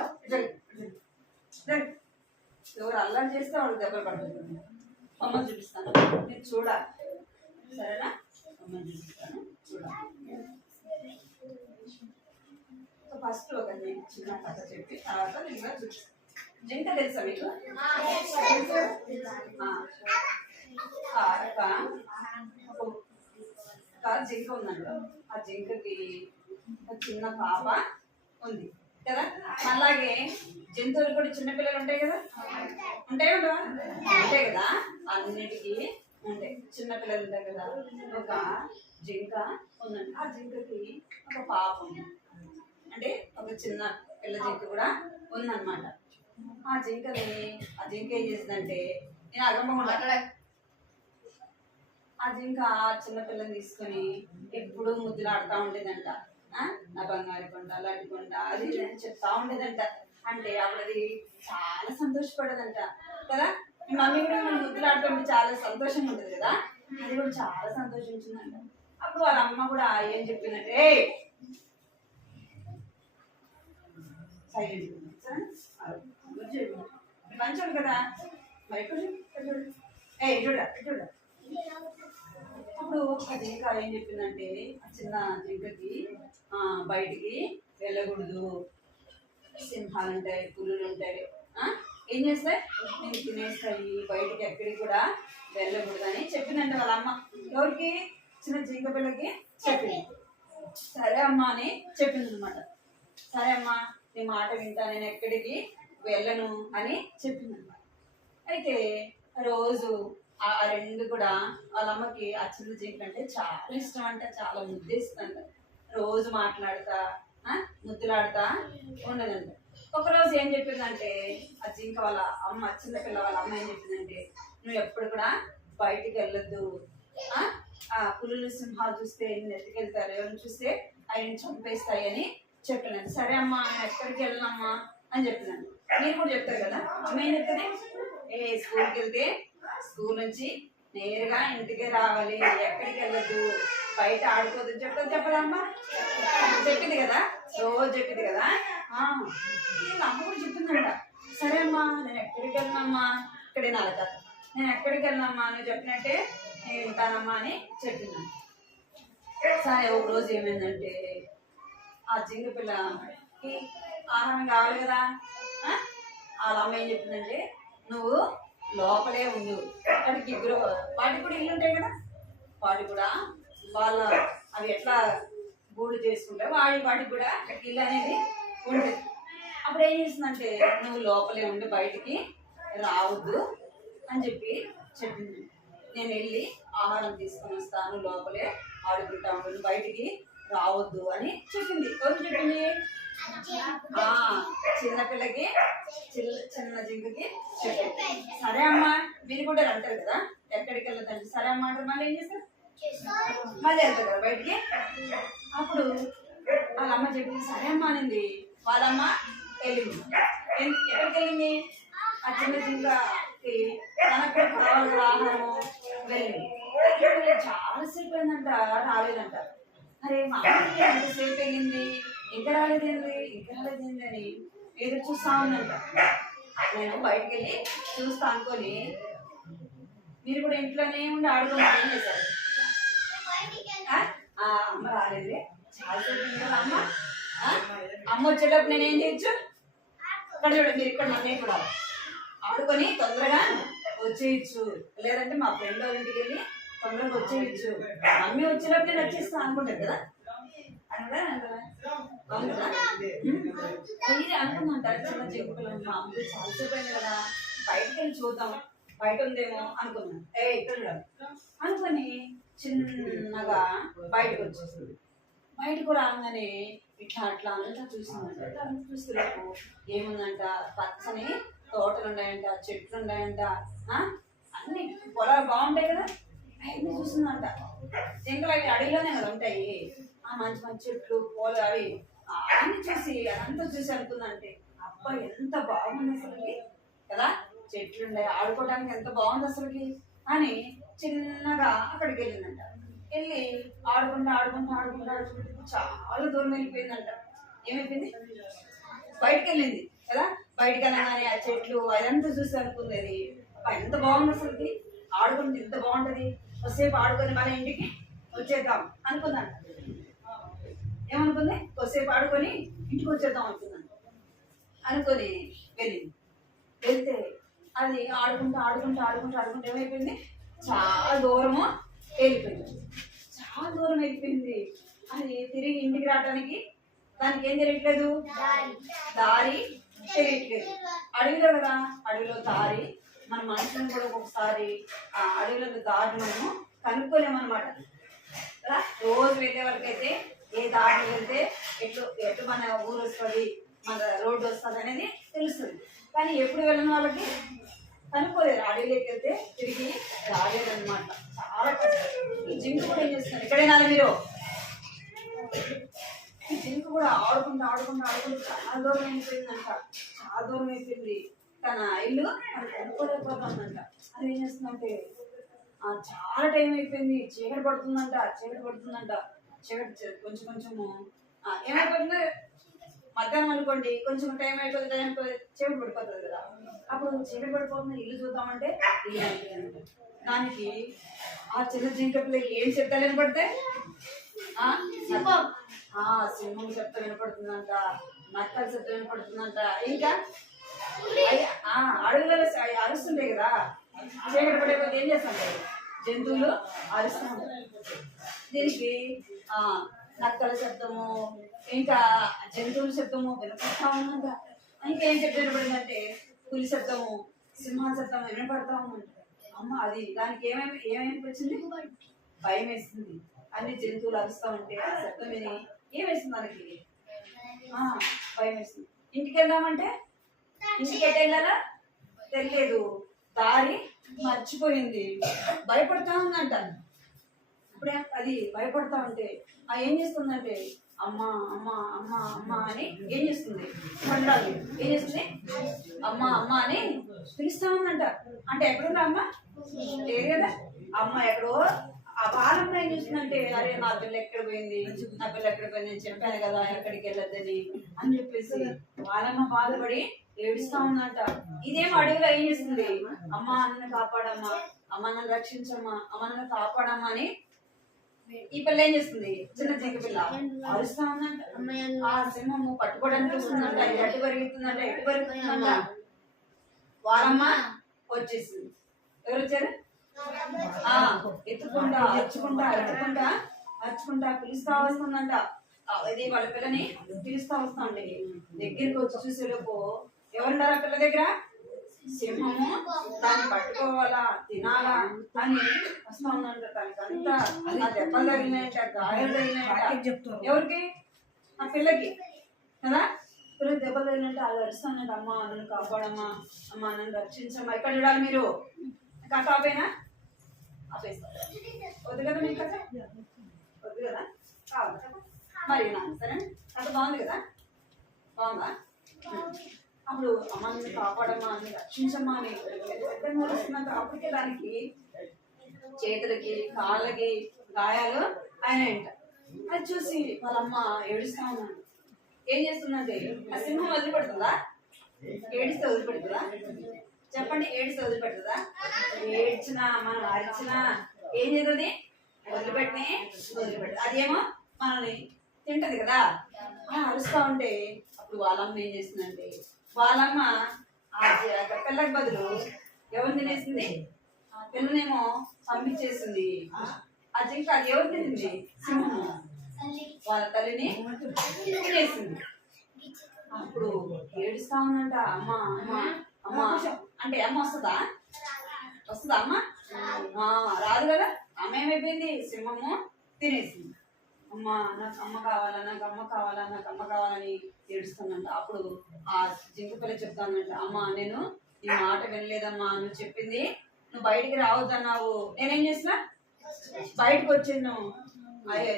ఎవరు అల్లరి చేస్తే వాడు దెబ్బలు పడుతుంది అమ్మని చూపిస్తాను మీరు చూడాలి సరేనా అమ్మని చూపిస్తాను చూడాలి ఫస్ట్ ఒక చిన్న కథ చెప్పి తర్వాత నేను చూపిస్తాను జింక తెలుసా మీకు ఒక జింక ఉందంట ఆ జింకకి ఒక చిన్న పాప ఉంది కదా అలాగే జంతువులు కూడా చిన్నపిల్లలు ఉంటాయి కదా ఉంటాయి ఉంటాయి కదా అన్నిటికీ ఉంటాయి చిన్నపిల్లలు ఉంటాయి కదా ఒక జింక ఉందండి ఆ జింకకి ఒక పాప ఉంది అంటే ఒక చిన్న పిల్ల జింక కూడా ఉందన్నమాట ఆ జింక ఏం చేసిందంటే నేను అగమ్మ ఆ జింక చిన్నపిల్లని తీసుకొని ఎప్పుడు ముద్దులాడుతూ ఉండేదంట నా బంగారు కొండ లాంటి కొండ అది చెప్తా ఉండేదంట అంటే అప్పుడు అది చాలా సంతోషపడదంట కదా మీ మమ్మీ కూడా మనం ముద్దులాడుతుంటే చాలా సంతోషంగా ఉంటుంది కదా అది కూడా చాలా సంతోషించిందంట అప్పుడు వాళ్ళ అమ్మ కూడా ఏం చెప్పిందంటే సైలెంట్ మంచోడు కదా మరి చూడ అప్పుడు ఆ జింక ఏం చెప్పిందంటే ఆ చిన్న జింకకి బయటికి వెళ్ళకూడదు సింహాలు ఉంటాయి పులులు ఉంటాయి ఏం చేస్తాయి? నేను తినేస్తాయి, బయటికి ఎక్కడికి కూడా వెళ్ళకూడదని చెప్పిందంట వాళ్ళ అమ్మ. ఎవరికి? చిన్న జింక పిల్లకి చెప్పింది. సరే అమ్మా అని చెప్పింది అనమాట. సరే అమ్మా, నీ మాట వింటా, నేను ఎక్కడికి వెళ్ళను అని చెప్పింది అనమాట. అయితే రోజు ఆ రెండు కూడా వాళ్ళ అమ్మకి ఆ చిన్న జింక అంటే చాలా ఇష్టం అంట, చాలా ముద్దేస్తుందంట. రోజు మాట్లాడుతా ముద్దులాడుతా ఉండదంట. ఒకరోజు ఏం చెప్పిందంటే ఆ జింక వాళ్ళ అమ్మ, చిన్నపిల్ల వాళ్ళ అమ్మ ఏం చెప్పిందంటే, నువ్వు ఎప్పుడు కూడా బయటికి వెళ్ళొద్దు, పులులు సింహాలు చూస్తే నేను ఎత్తుకెళ్తారు, ఎవరిని చూస్తే ఆయన చంపేస్తాయి అని చెప్పినాను. సరే అమ్మా, నేను ఎక్కడికి వెళ్ళనమ్మా అని చెప్పినాను. మీరు కూడా చెప్తారు కదా, అమ్మ ఏం చెప్తుంది? స్కూల్కి వెళ్తే స్కూల్ నుంచి నేరుగా ఇంటికి రావాలి, ఎక్కడికి వెళ్ళొద్దు, బయట ఆడుకోవద్దు చెప్పదమ్మా. చెప్పింది కదా, రోజు చెప్పింది కదా. అమ్మ కూడా చెప్పిందంట. సరే అమ్మా, నేను ఎక్కడికి వెళ్ళినమ్మా, ఇక్కడే నాలుక, నేను ఎక్కడికి వెళ్ళినమ్మా, నువ్వు చెప్పినట్టే నేను ఉంటానమ్మా అని చెప్పింది. సరే ఒక రోజు ఏమైందంటే, ఆ జింక పిల్లకి ఆహారం కావాలి కదా. వాళ్ళ అమ్మ ఏం చెప్పిందంటే, నువ్వు లోపలే ఉండు, అక్కడికి వాటికి కూడా ఇల్లు ఉంటాయి కదా, వాటి కూడా వాళ్ళ అవి ఎట్లా గూడు చేసుకుంటే వాటికి కూడా ఇల్లు అనేది ఉంటుంది. అప్పుడు ఏం చేసిందంటే, నువ్వు లోపలే ఉండి బయటికి రావద్దు అని చెప్పింది. నేను వెళ్ళి ఆహారం తీసుకొని వస్తాను, లోపలే ఆడుకుంటా ఉంటుంది, బయటికి రావద్దు అని చెప్పింది. ఎవరు చెప్పింది? చిన్నపిల్లకి, చిన్న జింకకి చెప్పింది. సరే అమ్మా, మీరు కూడా అంటారు కదా ఎక్కడికి వెళ్ళదండి. సరే అమ్మా అంటారు, మళ్ళీ ఏం చేస్తారు? మళ్ళీ వెళ్తారు కదా బయటికి. అప్పుడు వాళ్ళ అమ్మ చెప్పింది. సరే అమ్మ అనింది. వాళ్ళమ్మ వెళ్ళింది. ఎక్కడికి వెళ్ళింది? ఆ చిన్న జింకకి తనకు కావాలి కదా ఆహారము, వెళ్ళింది. చాలాసేపు అయిందంట, రాలేదంట. అరే మా అమ్మకి ఎంతసేపు వెళ్ళింది, ఇంకా రాలేదేంది అని ఎదురు చూస్తా ఉందంట. నేను బయటకు వెళ్ళి చూస్తా అనుకొని, మీరు కూడా ఇంట్లోనే ఉండి ఆడుకొని ఏం చేశారు? అమ్మ రాలేదు, చాలాసేపు అమ్మ వచ్చేటప్పుడు నేనేం చేయొచ్చు? ఇక్కడ చూడండి, మీరు ఇక్కడ నన్నే చూడాలి, ఆడుకొని తొందరగా వచ్చేయచ్చు, లేదంటే మా ఫ్రెండ్ వాళ్ళ ఇంటికి వెళ్ళి తొందరగా వచ్చేయచ్చు, మమ్మీ వచ్చేటప్పుడు నేను వచ్చేస్తా అనుకుంటారు కదా. అవును కదా, మీరు అనుకుందంటారు చిన్న జింకలు మా అమ్మ చాలాసేపు అయింది కదా, బయటకు వెళ్ళి చూద్దాం, బయట ఉందేమో అనుకున్నాను. ఇక్కడ చూడాలి అనుకొని చిన్నగా బయటకు వచ్చేస్తుంది. బయటకు రాగానే ఇట్లా అట్లా అంతా చూసిందంట. చూస్తున్నప్పుడు ఏముందంట, పచ్చని తోటలు ఉన్నాయంట, చెట్లు ఉన్నాయంట, అన్ని పొలాలు బాగుంటాయి కదా, అవన్నీ చూసిందంట. జింకలు అవి అడవిలోనే కదా ఉంటాయి, ఆ మంచి మంచి చెట్లు పొలాలు అవి అన్ని చూసి అదంతా చూసి అనుకుందంటే, అబ్బా ఎంత బాగుంది అసలుకి కదా, చెట్లు ఉన్నాయి, ఆడుకోవడానికి ఎంత బాగుంది అసలుకి అని చిన్నగా అక్కడికి వెళ్ళిందంట. వెళ్ళి ఆడుకుంటూ చాలా దూరం వెళ్ళిపోయిందంట. ఏమైపోయింది? బయటకు వెళ్ళింది కదా, బయటకు వెళ్ళగానే ఆ చెట్లు అదంతా చూసి అనుకుంది, అది ఎంత బాగుంది అసలుకి, ఆడుకుంటే ఎంత బాగుంటది, కొద్దిసేపు ఆడుకొని మన ఇంటికి వచ్చేద్దాం అనుకుందంట. ఏమనుకుంది? కొద్దిసేపు ఆడుకొని ఇంటికి వచ్చేద్దాం అనుకొని వెళ్ళింది. వెళ్తే అది ఆడుకుంటూ ఏమైపోయింది? చాలా దూరము వెళ్ళిపోయింది. అది తిరిగి ఇంటికి రావడానికి దానికి ఏం తెలియట్లేదు, దారి తెలియట్లేదు. అడవిలో కదా, అడవిలో దారి మన మనుషులను కూడా ఒక్కొక్కసారి ఆ అడవిలో దారి మనము కనుక్కోలేమన్నమాట కదా. రోజు వెళ్ళే వరకైతే ఏ దారిలో వెళ్తే ఎటు మన ఊరు వస్తుంది, మన రోడ్డు వస్తుంది అనేది తెలుస్తుంది. కానీ ఎప్పుడు వెళ్ళిన వాళ్ళకి కనుక్కోలేదు, అడవిలోకి వెళ్తే తిరిగి రాలేదన్నమాట. చాలా కష్టం. ఈ జింక కూడా ఏం చేస్తున్నారు, ఎక్కడైనా మీరు ఈ జింక కూడా ఆడుకుంటూ చాలా దూరం అయిపోయిందంట. చాలా దూరం అయిపోయింది, తన ఇల్లు తను కనుక్కోలేకపోతుందంట. అది ఏం చేస్తుందంటే, చాలా టైం అయిపోయింది, చీకటి పడుతుందంట. చీకటి కొంచెము ఏమైపోతుంది, మధ్యాహ్నం అనుకోండి, కొంచెం టైం అయిపోతుంది, చీకటి పడిపోతుంది కదా. అప్పుడు చీకటి పడిపోతుంది, ఇల్లు చూద్దామంటే ఇల్లు అయిపోయిందంట. దానికి ఆ చిన్న జింక పిల్లకి ఏం శబ్దాలు వినపడతాయి? సింహం శబ్దం వినపడుతుందంట, నక్కల శబ్దం వినపడుతుందంట, ఇంకా అడవులలో అరుస్తుంటాయి కదా, చీకటి పడే కొద్ది ఏం చేస్తుంటాయి జంతువులు అరుస్తూ ఉంటాయి. దీనికి నక్కల శబ్దము ఇంకా జంతువుల శబ్దము వినపడతా ఉందంట. ఇంకేం శబ్దం వినపడిందంటే పులి శబ్దము, సింహ శబ్దం వినపడతా ఉందంట. అమ్మ అది దానికి ఏమేమి వచ్చింది, భయం వేస్తుంది. అన్ని జంతువులు అరుస్తూ ఉంటే ఆ శబ్దం విని ఏం వేస్తుంది మనకి, భయం వేస్తుంది. ఇంటికి వెళ్దామంటే ఇంటికి ఎటు వెళ్ళాలా తెలియదు, దారి మర్చిపోయింది, భయపడతా ఉందంట. ఇప్పుడే అది భయపడతా ఉంటే ఏం చేస్తుందంటే అమ్మ అమ్మ అమ్మ అమ్మ అని ఏం చేస్తుంది, పండాలి ఏం చేస్తుంది, అమ్మ అమ్మ అని పిలుస్తా ఉందంట. అంటే ఎక్కడుందా అమ్మ, లేదు కదా. అమ్మ ఎక్కడో ఆ బాలమ్మ ఏం చేస్తుందంటే అరే నా పిల్ల ఎక్కడ పోయింది, నా పిల్ల ఎక్కడ పోయింది, నేను చెప్పాను కదా ఎక్కడికి వెళ్ళొద్దని అని చెప్పేసి బాలమ్మ బాధపడి ఏడుస్తా ఉందంట. ఇదేం అడవిలో ఏం చేస్తుంది, అమ్మ నన్ను కాపాడమ్మా, అమ్మ నన్ను రక్షించమ్మా, అమ్మ నన్ను కాపాడమ్మా అని ఈ పిల్ల ఏం చేస్తుంది, చిన్న జింక పిల్ల అరుస్తా ఉందంట. ఆ సింహము పట్టుకోవడానికి వస్తుందంట, ఎటు పరిగెత్తుందంట, ఎటు పరిగెత్తుందంట. వాళ్ళమ్మ వచ్చేసింది. ఎవరు వచ్చారు, ఎత్తుకుంటా అరుచుకుంటా పిలుస్తా వస్తుందంట. ఇది వాళ్ళ పిల్లని పిలుస్తా వస్తా ఉండే దగ్గరికి వచ్చి చూసేలోపు ఎవరున్నారు ఆ పిల్ల దగ్గర, సింహము దాన్ని పట్టుకోవాలా తినాలా అని వస్తా ఉందంట. దానికి అంతా ఆ దెబ్బలు తగిలినాయంట, గాయాలు తగిలినాయంట. ఎవరికి, ఆ పిల్లకి కదా. పిల్లకి దెబ్బలు తగిలినట్టు అది అరుస్తానంట, అమ్మ నన్ను కాపాడమ్మా, అమ్మ నన్ను రక్షించమ్మా. ఎక్కడ చూడాలి మీరు, కథ ఆపేనా, ఆపేస్తారు వద్దు కదా మీకు కథ, వద్దు కదా, కావాలి కదా మరి నా సరే. కథ బాగుంది కదా, బాగుందా. అప్పుడు అమ్మ నన్ను కాపాడమ్మా, నన్ను రక్షించమ్మా అని పెద్దగా వస్తుందంట. అప్పటికే దానికి చేతులకి కాళ్ళకి గాయాలు అయినాయంట. అది చూసి వాళ్ళమ్మ ఏడుస్తా ఉన్నాడు. ఏం చేస్తుందంటే ఆ సింహం వదిలిపెడుతుందా, ఏడిస్తే వదిలిపెడుతుందా చెప్పండి, ఏడిస్తే వదిలిపెడుతుందా, ఏడ్చినా మనం అరిచినా ఏం చేస్తుంది, వదిలిపెడుతుంది. అదేమో మనల్ని తింటది కదా. అరుస్తా ఉంటే అప్పుడు వాళ్ళమ్మ ఏం చేస్తుందంటే వాళ్ళమ్మ ఆ పిల్లకి బదులు ఎవరు తినేసింది, పిల్లనేమో పంపించేసింది. ఆ జింక అది ఎవరు తినింది, సింహము వాళ్ళ తల్లిని తినేసింది. అప్పుడు ఏడుస్తా ఉందంట, అమ్మ అమ్మ అమ్మ అంటే అమ్మ వస్తుందా అమ్మ, రాదు కదా. అమ్మ ఏమైపోయింది, సింహము తినేసింది. అమ్మ నాకు అమ్మ కావాలా, నాకు అమ్మ కావాలా, నాకు అమ్మ కావాలని ఏడుస్తుందంట. అప్పుడు ఆ జింక పిల్ల చెప్తానంట, అమ్మ నేను నీ మాట వినలేదమ్మా, నువ్వు చెప్పింది నువ్వు బయటికి రావద్దన్నావు, నేనేం చేసినా బయటకు వచ్చాను. అదే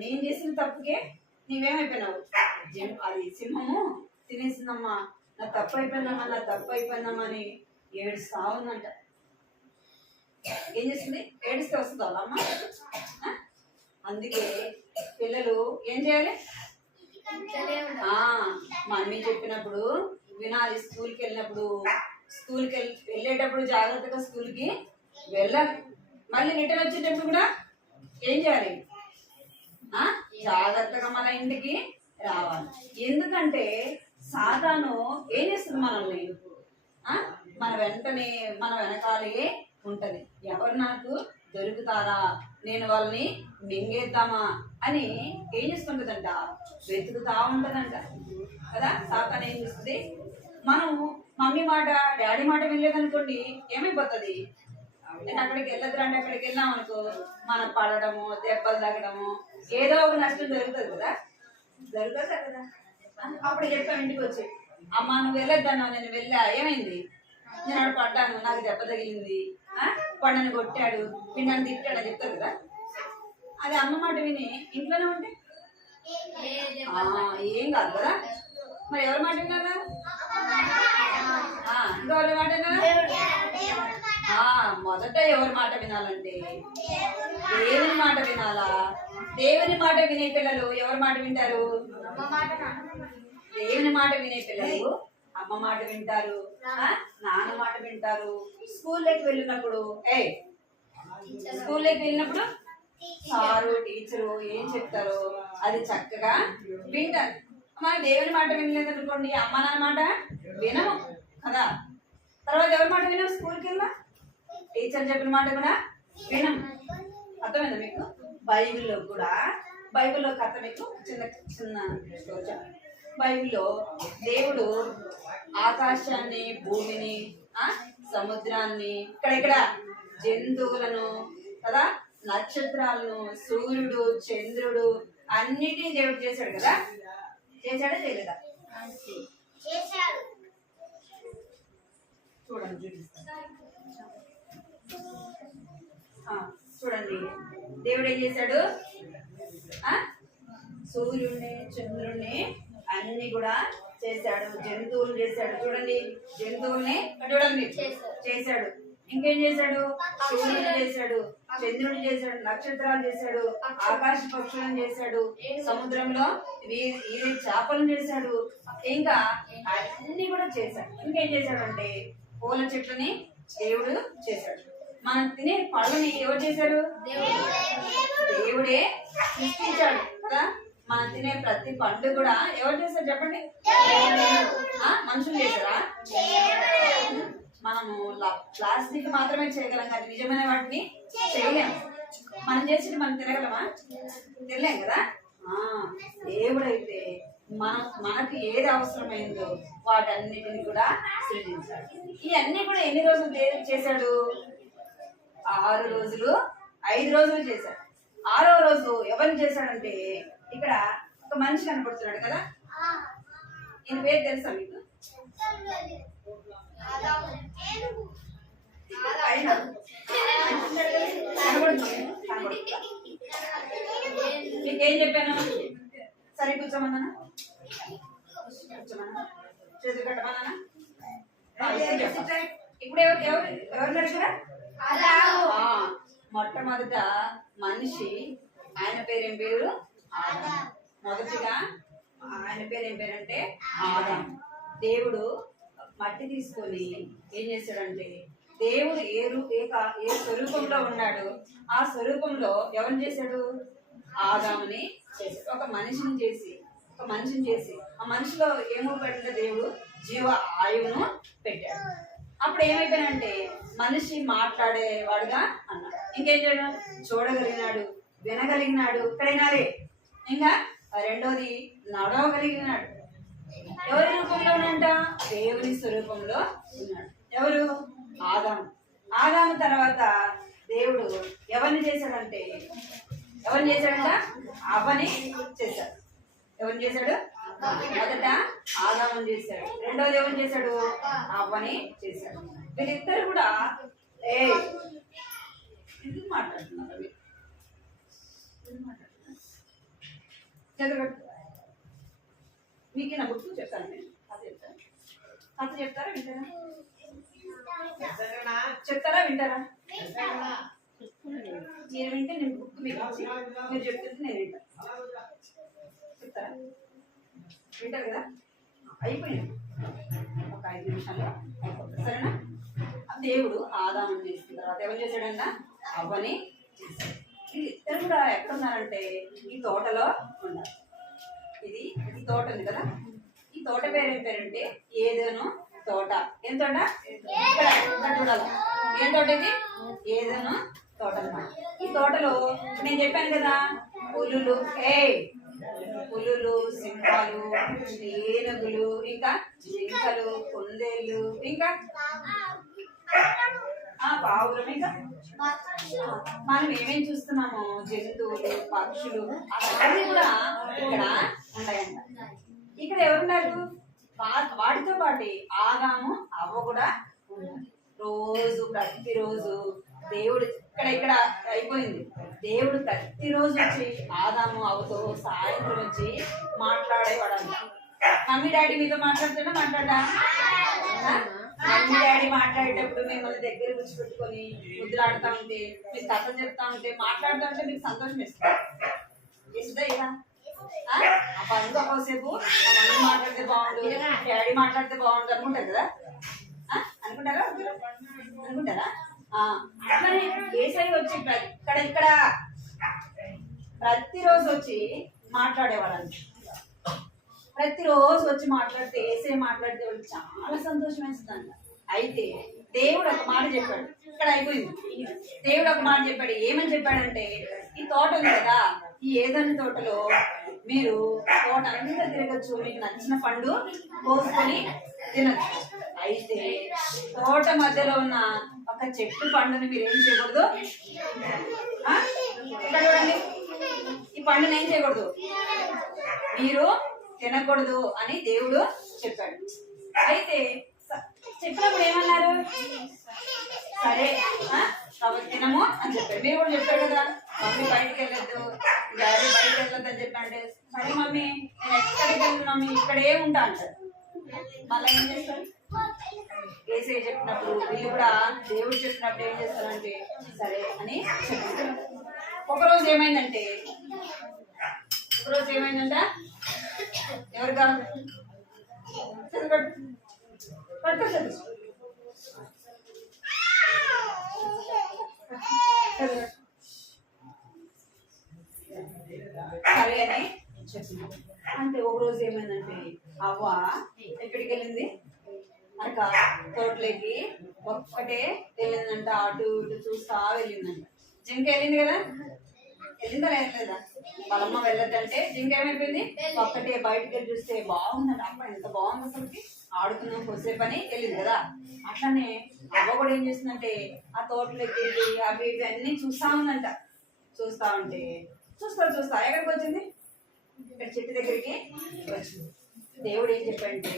నేను చేసిన తప్పుకే నీవేమైపోయినావు, అది సింహము తినేసిందమ్మా, నా తప్పు అయిపోయిందమ్మా, నా తప్పు అయిపోయిందమ్మా అని ఏడుస్తా ఉందంట. ఏం చేస్తుంది, ఏడిస్తే వస్తుందా వాళ్ళమ్మ. అందుకే పిల్లలు ఏం చేయాలి, మమ్మీ చెప్పినప్పుడు వినాలి. స్కూల్కి వెళ్ళినప్పుడు వెళ్ళేటప్పుడు జాగ్రత్తగా స్కూల్కి వెళ్ళాలి. మళ్ళీ రిటర్న్ వచ్చేటప్పుడు కూడా ఏం చేయాలి, జాగ్రత్తగా మన ఇంటికి రావాలి. ఎందుకంటే సాతాను ఏం చేస్తుంది, మనల్ని మన వెనకాలే ఉంటది. ఎవరు నాకు దొరుకుతారా, నేను వాళ్ళని మింగేద్దామా అని ఏం చేస్తుంటదంట, వెతుకుతా ఉంటదంట కదా. సాతాను ఏం చేస్తుంది, మనం మమ్మీ మాట డాడీ మాట వినలేదనుకోండి ఏమైపోతుంది, నేను అక్కడికి వెళ్ళదురా అంటే అక్కడికి వెళ్ళాం అనుకో మనం పడడము, దెబ్బలు తగ్గడము, ఏదో ఒక నష్టం జరుగుతుంది కదా, జరుగుతుంది కదా. అప్పుడు చెప్పాను ఇంటికి వచ్చి, అమ్మ నువ్వు వెళ్ళొద్దన్నావు, నేను వెళ్ళా, ఏమైంది, నేను అక్కడ పడ్డాను, నాకు దెబ్బ తగిలింది, పండని కొట్టాడు, పిండని తిట్టాడు అని చెప్తారు కదా. అది అమ్మ మాట విని ఇంట్లోనే ఉంటే ఏం కాదు కదా. మరి ఎవరి మాట విన్నారా, ఇంకా ఎవరి మాట విన్నారా. మొదట ఎవరి మాట వినాలంటే దేవుని మాట వినాలా. దేవుని మాట వినే పిల్లలు ఎవరి మాట వింటారు, దేవుని మాట వినే పిల్లలు అమ్మ మాట వింటారు, నాన్న మాట వింటారు. స్కూల్లోకి వెళ్ళినప్పుడు సారు టీచరు ఏం చెప్తారో అది చక్కగా వింటారు. మన దేవుని మాట వినలేదు అనుకోండి, అమ్మ నాన్న మాట వినము కదా. తర్వాత ఎవరి మాట వినము? స్కూల్కి వెళ్ళా టీచర్ చెప్పిన మాట కూడా వినం. అర్థమైందా మీకు? బైబిల్లో కథ మీకు చిన్న చిన్న స్టోరీ చెప్పండి. బైబిల్లో దేవుడు ఆకాశాన్ని, భూమిని, సముద్రాన్ని, ఇక్కడ జంతువులను కదా, నక్షత్రాలను, సూర్యుడు, చంద్రుడు అన్నిటినీ దేవుడు చేశాడు కదా. చేశాడా చేయలేదా? చూడండి, చూపిస్తాను. చూడండి, దేవుడు ఏం చేశాడు? సూర్యుడిని, చంద్రుడిని అన్ని కూడా చేశాడు. జంతువులు చేశాడు. చూడండి, జంతువుల్ని చూడండి చేశాడు. ఇంకేం చేశాడు? సూర్యుడు చేశాడు, చంద్రుడు చేశాడు, నక్షత్రాలు చేశాడు, ఆకాశ పక్షులను చేశాడు, సముద్రంలో ఈది చేపలను చేశాడు. ఇంకా అన్ని కూడా చేశాడు. ఇంకేం చేశాడంటే పూల చెట్లని దేవుడు చేశాడు. మనం తినే పళ్ళని ఎవరు చేశారు? దేవుడే సృష్టించాడు కదా. మనం తినే ప్రతి పండు కూడా ఎవరు చేశారు చెప్పండి? మనుషులు చేశారా? మనము ప్లాస్టిక్ మాత్రమే చేయగలం కానీ నిజమైన వాటిని చేయలేము. మనం చేసి మనం తినగలమా? తినలేం కదా. దేవుడైతే మనకు ఏది అవసరమైందో వాటన్నిటిని కూడా సృజించాడు. ఇవన్నీ కూడా ఎన్ని రోజులు దేవుడు చేశాడు? 6 రోజులు, 5 రోజులు చేశాడు. 6వ రోజు ఎవరిని చేశాడంటే ఇక్కడ ఒక మనిషి కనపడుతున్నాడు కదా. ఈయన పేరు తెలుసా మీకు? మీకేం చెప్పాను? సరే కూర్చోమన్నా, చేతులు కట్టమన్నా. ఇప్పుడు ఎవరు అడిగారా? మొట్టమొదట మనిషి, ఆయన పేరేం పేరు? ఆదాం. మొదటిగా ఆయన పేరేం పేరంటే ఆదాం. దేవుడు మట్టి తీసుకొని ఏం చేశాడంటే, దేవుడు ఏ స్వరూపంలో ఉన్నాడు ఆ స్వరూపంలో ఎవరిని చేశాడు? ఆదాముని చేశాడు. ఒక మనిషిని చేసి ఆ మనిషిలో ఏమో పెట్టిన దేవుడు జీవ ఆయువును పెట్టాడు. అప్పుడు ఏమైపోయినంటే మనిషి మాట్లాడేవాడుగా అన్నాడు. ఇంకేం చేయడం? చూడగలిగినాడు, వినగలిగినాడు, ఇక్కడైనారే. ఇంకా రెండోది నడవగలిగినాడు. ఎవరి రూపంలో ఉన్నంట? దేవుని స్వరూపంలో ఉన్నాడు. ఎవరు? ఆదాము తర్వాత దేవుడు ఎవరిని చేశాడంటే అవ్వని చేశాడు. ఎవరిని చేశాడు? మొదట ఆదాముని చేశాడు. రెండోది ఎవరిని చేశాడు? అవ్వని చేశాడు. వీళ్ళిద్దరు కూడా ఎందుకు మాట్లాడుతున్నారు? చదవట్టు. మీకు నా గుర్తు చెప్తాను. నేను కథ చెప్తారా వింటారా? చెప్తారా వింటారా? మీరు వింటే నేను బుక్ మీకు ఇచ్చి మీరు చెప్తుంటే నేను వింటా. చెప్తారా? వింటారు కదా? అయిపోయింది, ఒక 5 నిమిషాల్లో అయిపోతుంది. సరేనా? దేవుడు ఆదాముని చేసిన తర్వాత ఎవరు చేశాడన్నా? అవ్వని చేశాడు. వీళ్ళిద్దరు కూడా ఎక్కడున్నారంటే ఈ తోటలో ఉన్నారు. ఇది తోట ఉంది కదా. ఈ తోట పేరు ఏం పేరంటే ఏదెను తోట. ఏం తోట? ఇక్కడ చూడాలి. ఏం తోట ఇది? ఏదెను తోట అన్నమాట. ఈ తోటలో నేను చెప్పాను కదా, పులులు, సింహాలు, ఏనుగులు, ఇంకా జింకలు, కుందేళ్ళు, ఇంకా పావులు, ఇంకా మనం ఏమేమి చూస్తున్నామో జంతువులు, పక్షులు అవన్నీ కూడా ఇక్కడ ఉంటాయంట. ఇక్కడ ఎవరున్నారు? వాటితో పాటు ఆదాము, అవ్వ కూడా ఉన్నారు. ప్రతిరోజు దేవుడు ఇక్కడ అయిపోయింది. దేవుడు ప్రతిరోజు వచ్చి ఆదాము, అవ్వతో సాయంత్రం వచ్చి మాట్లాడేవాడంట. మమ్మీ డాడీ మీతో మాట్లాడా? మమ్మీ డాడీ మాట్లాడేటప్పుడు మిమ్మల్ని దగ్గర కూర్చోబెట్టుకొని ముద్దులాడుతూ ఉంటే, మీకు కథ చెప్తా ఉంటే, మాట్లాడుతూ ఉంటే మీకు సంతోషం ఇస్తుందా ఇలా? ఆ పనులు ఒకసేపు మమ్మీ మాట్లాడితే బాగుండు, డాడీ మాట్లాడితే బాగుండు అనుకుంటారు కదా. అనుకుంటారా? అట్లనే ఏసై వచ్చి ఇక్కడ ప్రతిరోజు వచ్చి మాట్లాడేవాళ్ళంట. ప్రతిరోజు వచ్చి మాట్లాడితే ఏసే మాట్లాడితే వాళ్ళకి చాలా సంతోషం వేస్తుందంట. అయితే దేవుడు ఒక మాట చెప్పాడు, ఇక్కడ అయిపోయింది. దేవుడు ఒక మాట చెప్పాడు. ఏమని చెప్పాడంటే, ఈ తోట ఉంది కదా, ఈ ఏదైనా తోటలో మీరు తోట అంతా తిరగచ్చు, మీకు నచ్చిన పండు కోసుకొని తినచ్చు. అయితే తోట మధ్యలో ఉన్న ఒక చెట్టు పండుని మీరు ఏం చేయకూడదు. ఇక్కడ చూడండి, ఈ పండుని ఏం చేయకూడదు, మీరు తినకూడదు అని దేవుడు చెప్పాడు. అయితే చెప్పినప్పుడు ఏమన్నారు, సరే కాబట్టి తినము అని చెప్పారు. మీరు కూడా చెప్పారు కదా, మమ్మీ బయటకు వెళ్ళొద్దు, డాడీ బయటకు వెళ్ళొద్దు అని చెప్పంటే, సరే మమ్మీ నేను ఎక్కడికి వెళ్ళను మమ్మీ, ఇక్కడే ఉంటా అంటారు. మళ్ళీ ఏం చేస్తారు, ఏసే చెప్పినప్పుడు వీళ్ళు కూడా దేవుడు చెప్పినప్పుడు ఏం చేస్తారంటే సరే అని చెప్తారు. ఒకరోజు ఏమైందంటే ఎవరు కాదు సరే అని చెప్పింది. అంటే ఒక రోజు ఏమైందంటే అవ్వ ఎక్కడికి వెళ్ళింది, అక్క తోటలోకి ఒక్కటే వెళ్ళిందంట. అటు ఇటు చూస్తా వెళ్ళిందంట. జింక వెళ్ళింది కదా, వెళ్ళిందా లేదా, వాళ్ళమ్మ వెళ్ళొద్దంటే జింక ఏమైపోయింది, ఒక్కటే బయటకు వెళ్ళి చూస్తే బాగుందంట. అమ్మ ఎంత బాగుంది అసలుకి, ఆడుకున్నాం కొద్దిసేపు అని వెళ్ళింది కదా. అట్లానే అవ్వ కూడా ఏం చేసిందంటే ఆ తోటలోకి వెళ్ళి అవి ఇవి అన్ని చూస్తా ఉందంట. చూస్తా ఉంటే చూస్తా ఎక్కడికి వచ్చింది, ఇక్కడ చెట్టు దగ్గరికి వచ్చింది. దేవుడు ఏం చెప్పాడంటే,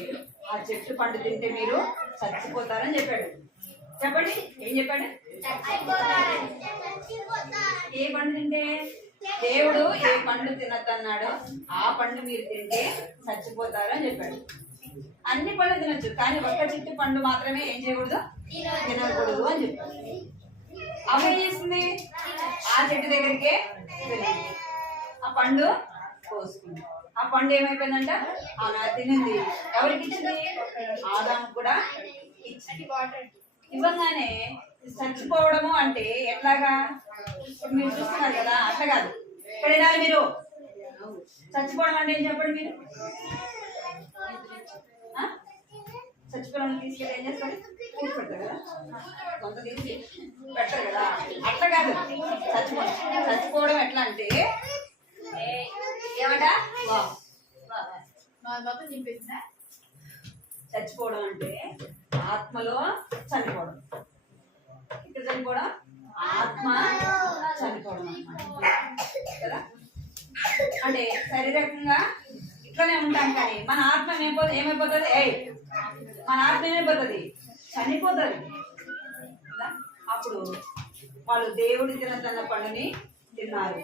ఆ చెట్టు పండు తింటే మీరు చచ్చిపోతారని చెప్పాడు. చెప్పండి ఏం చెప్పాడు, ఏ పండు తింటే, దేవుడు ఏ పండు తినద్దన్నాడో ఆ పండు మీరు తింటే చచ్చిపోతారు అని చెప్పాడు. అన్ని పళ్ళు తినొచ్చు, కానీ ఒక్క చెట్టు పండు మాత్రమే ఏం చేయకూడదు, తినకూడదు అని చెప్పాడు. అవి ఏం చేస్తుంది, ఆ చెట్టు దగ్గరికే వెళ్ళింది, ఆ పండు కోసుకుంది. ఆ పండు ఏమైపోయిందంట, ఆమె తినింది. ఎవరికి ఇచ్చింది, ఆదాము కూడా ఇచ్చింది. ఇవ్వగానే చచ్చిపోవడము అంటే ఎట్లాగా, ఇప్పుడు మీరు చూస్తున్నారు కదా, అట్లా కాదు. ఇక్కడ వినాలి మీరు, చచ్చిపోవడం అంటే ఏం చెప్పండి మీరు, చచ్చిపోవడం తీసుకెళ్ళి ఏం చేస్తారు, తీసి పెడతారు కదా, కొంత తీసి పెడతారు కదా, అట్లా కాదు. చచ్చిపోవడం ఎట్లా అంటే ఏమంట, చచ్చిపోవడం అంటే ఆత్మలో చనిపోవడం. ఇక్కడ చనిపోవడం ఆత్మ చనిపోవడం కదా. అంటే శారీరకంగా ఇట్లానే ఉంటాం, కానీ మన ఆత్మ ఏమైపోతుంది, మన ఆత్మ ఏమైపోతుంది, చనిపోతుంది. అప్పుడు వాళ్ళు దేవుడి తినదన్న పండుని తిన్నారు.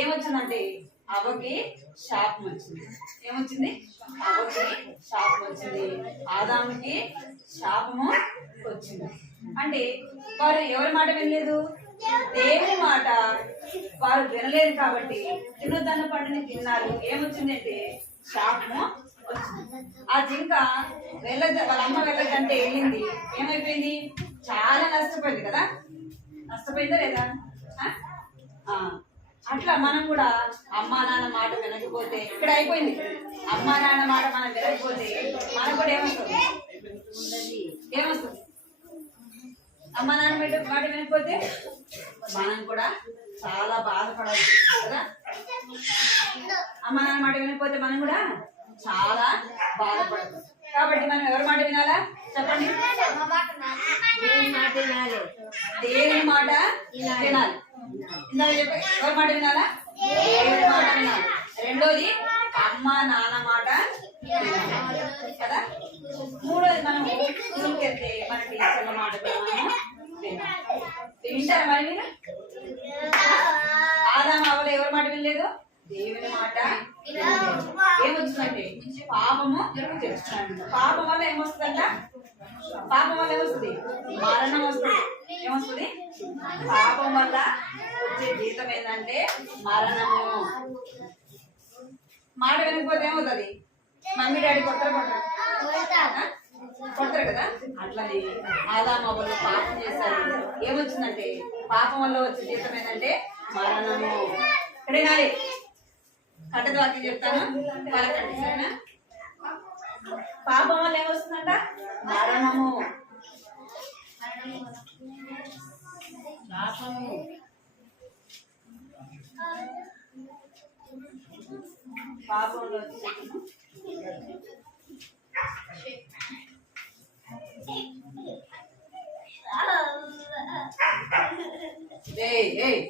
ఏమొచ్చిందంటే అవ్వకి శాపం వచ్చింది. ఏమొచ్చింది, అవ్వకి శాపం వచ్చింది, ఆదాముకి శాపము వచ్చింది. అంటే వారు ఎవరి మాట వినలేదు, దేవుని మాట వారు వినలేదు కాబట్టి తినొద్దన్న పండుని తిన్నారు. ఏమొచ్చిందంటే శాపము వచ్చింది. ఆ జింక వాళ్ళ అమ్మ వెళ్ళదంటే వెళ్ళింది, ఏమైపోయింది, చాలా నష్టపోయింది కదా. నష్టపోయిందా లేదా, అట్లా మనం కూడా అమ్మా నాన్న మాట వినకపోతే, ఇక్కడ అయిపోయింది, అమ్మా నాన్న మాట మనం వినకపోతే మనకు కూడా ఏమొస్తుంది, అమ్మా నాన్న మాట వినకపోతే మనం కూడా చాలా బాధపడాల్సి కదా. అమ్మా నాన్న మాట వినకపోతే మనం కూడా చాలా బాధపడతాం. కాబట్టి మనం ఎవరి మాట వినాలా చెప్పండి, దేవుని మాట వినాలి. దేవుని మాట వినాలి. ఇందాక చెప్పి ఎవరి మాట వినాలా, దేవుని మాట వినాలి. రెండోది అమ్మ నాన్న మాట కదా. మూడోది మనం స్కూల్కి వెళ్తే మన టీచర్ల మాట వింటారా మరి మీరు. ఆదాము అవ్వలు ఎవరి మాట వినలేదు, దేవుని మాట. ఏమొచ్చిందంటే పాపము తెలుస్తున్నాడు. పాపం వల్ల ఏమొస్తుందంట, పాపం వల్ల ఏమొస్తుంది, మరణం వస్తుంది. ఏమొస్తుంది, పాపం వల్ల వచ్చే జీతం ఏంటంటే మరణము. మాట వినకపోతే ఏమవుతుంది, మమ్మీ డాడీ కొడతారు కదా. అట్లనే ఆదాము అవ్వలు పాపం చేశారు. ఏమొచ్చిందంటే పాపం వల్ల వచ్చే జీతం ఏంటంటే మరణము. ఇక్కడ కట్టె వాక్యం చెప్తాను పలకండి సరేనా. పాపం వల్ల ఏమొస్తుందంట? మరణము. పాపము పాపంలో వచ్చేటము ఏయ్ ఏయ్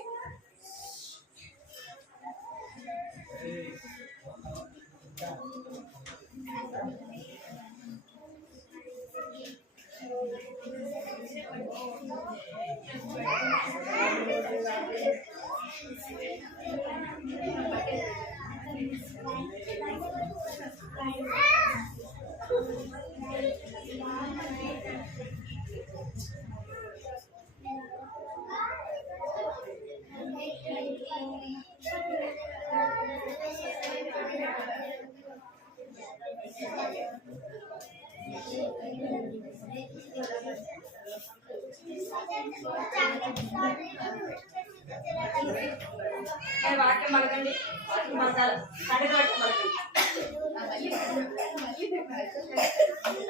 వాక్యం పలకండి. వాక్యం పలకాలి. కంటెత వాక్యం పలకండి.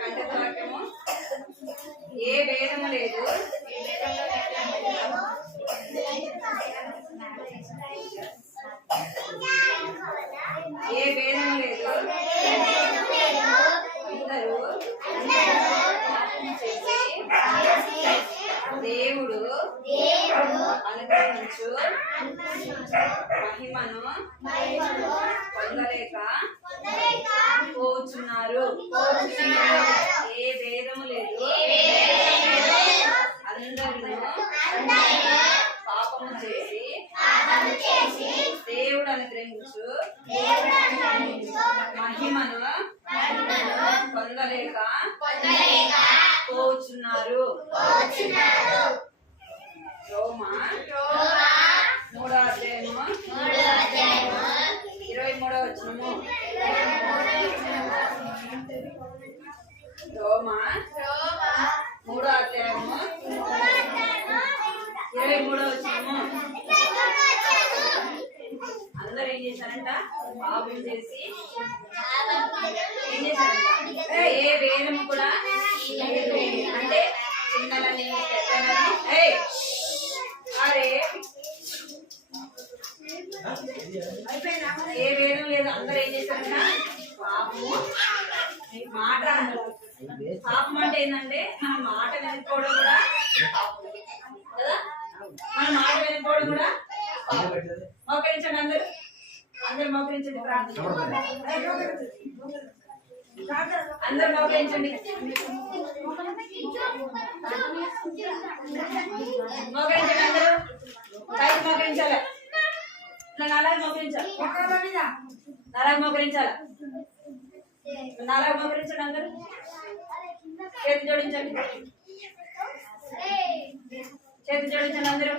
కంటెత వాక్యము. ఏ భేదము లేదు ఏ భేదము లేదు అందరూ దేవుడు అనుగ్రహించు మహిమను పొందలేక పోచున్నారు. ఏ భేదము లేదు అందరూ పాపము చేసి దేవుడు అనుగ్రహించు మహిమను పొందలేక పోచున్నారు. రోమా 3వ అధ్యాయము 23వ వచనము. రోమా 3వ అధ్యాయము 23వ వచనము. అందరూ ఏం చేశారంట? పాపం చేసి ఏం చేశారంట? ఏ వేదము కూడా అంటే చిన్నలని పెద్దలని అరే ఏ వేదం లేదు. అందరూ ఏం చేశారంట? పాపము. మాట పాపం అంటే ఏంటంటే మన మాట వినుకోవడం కూడా కదా. మన మాట వినుకోవడం కూడా మోకరించండి. అందరూ అందరూ మోకరించండి. ప్రార్థన అందరూ మోకరించండి. మోకరించండి. అందరూ పైకి మోకరించాలి. నాలుగు మోకరించాలి. నాలుగు మోకరించాలి. నాలుగు మోకరించండి. అందరూ చేతి జోడించండి. చేతి జోడించండి. అందరూ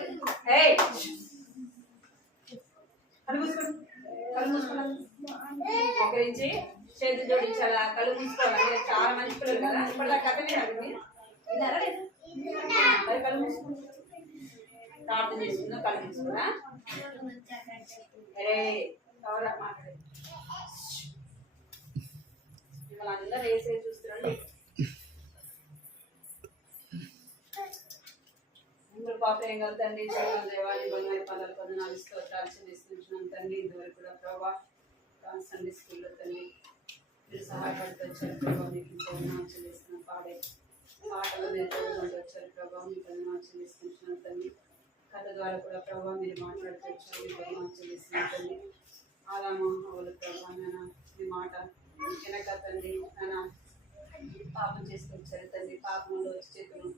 కళ్ళు మూసుకోండి. కళ్ళు మూసుకోండి. మోకరించి చేతి జోడించాలా? కళ్ళు మూసుకోవాలి. చాలా మంచి పిల్లలు కదా. ఇప్పుడు కథ వినాలి. విన్నారా లేదు? మరి కళ్ళు మూసుకోండి. ప్రార్థన చేసుకుందాం. కళ్ళు మూసుకున్నా. అరే ఎవరా మాట్లాడే మిమ్మల్ని అందరూ వేసే చూస్తున్నాండి. అందరూ పాప ఏం కాదు తండ్రి. దేవాన్ని బంగారు పదాలు పొందనాలు స్తోత్రాలు చెల్లిస్తున్నాం తండ్రి. ఇంతవరకు కూడా ప్రభావ సండే స్కూల్లో తండ్రి మీరు సహాయపడుతూ వచ్చారు ప్రభావ. మీకు ఇంకొన్నాళ్ళు చెల్లిస్తున్నాం. పాడే పాటలు నేర్చుకుంటూ వచ్చారు ప్రభావ. మీకు పొందనాలు చెల్లిస్తున్నాం తండ్రి. కథ ద్వారా కూడా ప్రభావ మీరు మాట్లాడుతూ వచ్చారు. మీకు పొందనాలు చెల్లిస్తున్నాం తండ్రి. ఆలామోహవులు ప్రభావ నాన్న మీ మాట వెనక తండ్రి నాన్న పాపం చేసుకొచ్చారు తండ్రి. పాపంలో వచ్చి చేతులు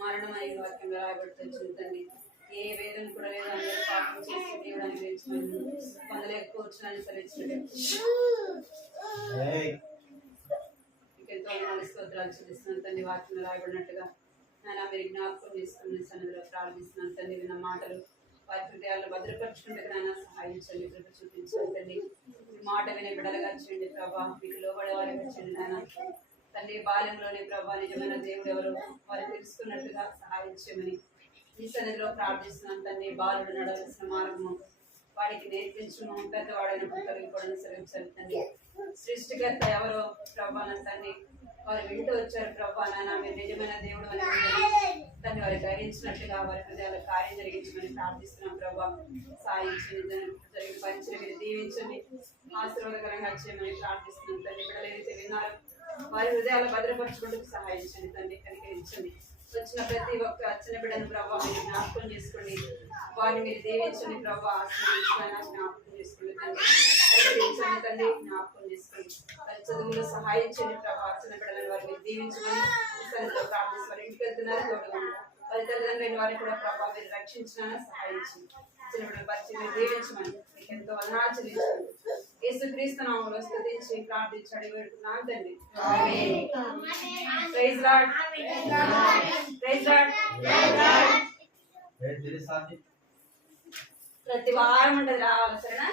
మరణం అయ్యే వాక్యం రాయబడుతూ వచ్చింది తండ్రి. ఏ వేదన కూడా లేదు. అందరూ పాపం చేసి దేవుడానికి వేయించమని పొందలేకపోవచ్చు అనుసరించండి. ఇంకెంతో స్తోత్రాలు చెల్లిస్తున్నాను తండ్రి. వాక్యం రాయబడినట్టుగా నాన్న మీరు జ్ఞాపకం చేసుకుని సన్నిధిలో ప్రారంభిస్తున్నాను తండ్రి. విన్న మాటలు వారి హృదయాల్లో భద్రపరచుకుంటే నాన్న సహాయించండి. కృప చూపించండి తండ్రి. మాట వినే బిడలుగా చేయండి ప్రభా. మీకు లోబడే వారిగా చేయండి నాన్న తండ్రి. బాల్యంలోనే ప్రభా నిజమైన దేవుడు ఎవరు వారు తెలుసుకున్నట్టుగా సహాయం చేయమని ఈ సన్నిధిలో ప్రార్థిస్తున్నాను తండ్రి. బాలుడు నడవలసిన మార్గము వాడికి నేర్పించును పెద్దవాడైనప్పుడు తొలగిపోవడం సెలవించాలి తండ్రి. సృష్టికర్త ఎవరో ప్రభా నా తండ్రి వారు వింటూ వచ్చారు ప్రభా నాన్న మీరు నిజమైన దేవుడు అని దాన్ని వారు గ్రహించినట్లుగా వారి హృదయాల కార్యం జరిగించమని ప్రార్థిస్తున్నాం ప్రభా. సాయించండి జరిగిన పరిచయం మీరు దీవించండి ఆశీర్వాదకరంగా చేయమని ప్రార్థిస్తున్నాం తండ్రి. బిడ్డలు ఏదైతే విన్నారు వారి హృదయాలు భద్రపరచుకుంటూ సహాయించండి తండ్రి. కనికరించండి వచ్చిన ప్రతి ఒక్క చిన్న బిడ్డను ప్రభావ మీరు జ్ఞాపకం చేసుకోండి. వారిని మీరు దీవించండి ప్రభావ. ఆశీర్వదించడానికి జ్ఞాపకం చేసుకోండి తండ్రి. కనికరించండి తండ్రి. జ్ఞాపకం చేసుకోండి. వారి చదువులో సహాయించండి ప్రభావ. చిన్న బిడ్డలను వారు మీరు దీవించమని సన్నిధిలో ప్రార్థిస్తారు. ఇంటికి వెళ్తున్నారు తోడుగా వారి తల్లిదండ్రులైన వారిని కూడా ప్రభావ మీరు రక్షించిన సహాయించండి. చిన్న బిడ్డల పరిచయం మీరు దీవించమని మీకు ఎంతో వందనాలు చెల్లించండి. యేసుక్రీస్తు నామములో స్తుతించి ప్రార్థించి అడిగి పెడుతున్నాను తండ్రి. Praise lord. Praise lord. ప్రతి వారం ఉంటుంది రావాలి సరేనా.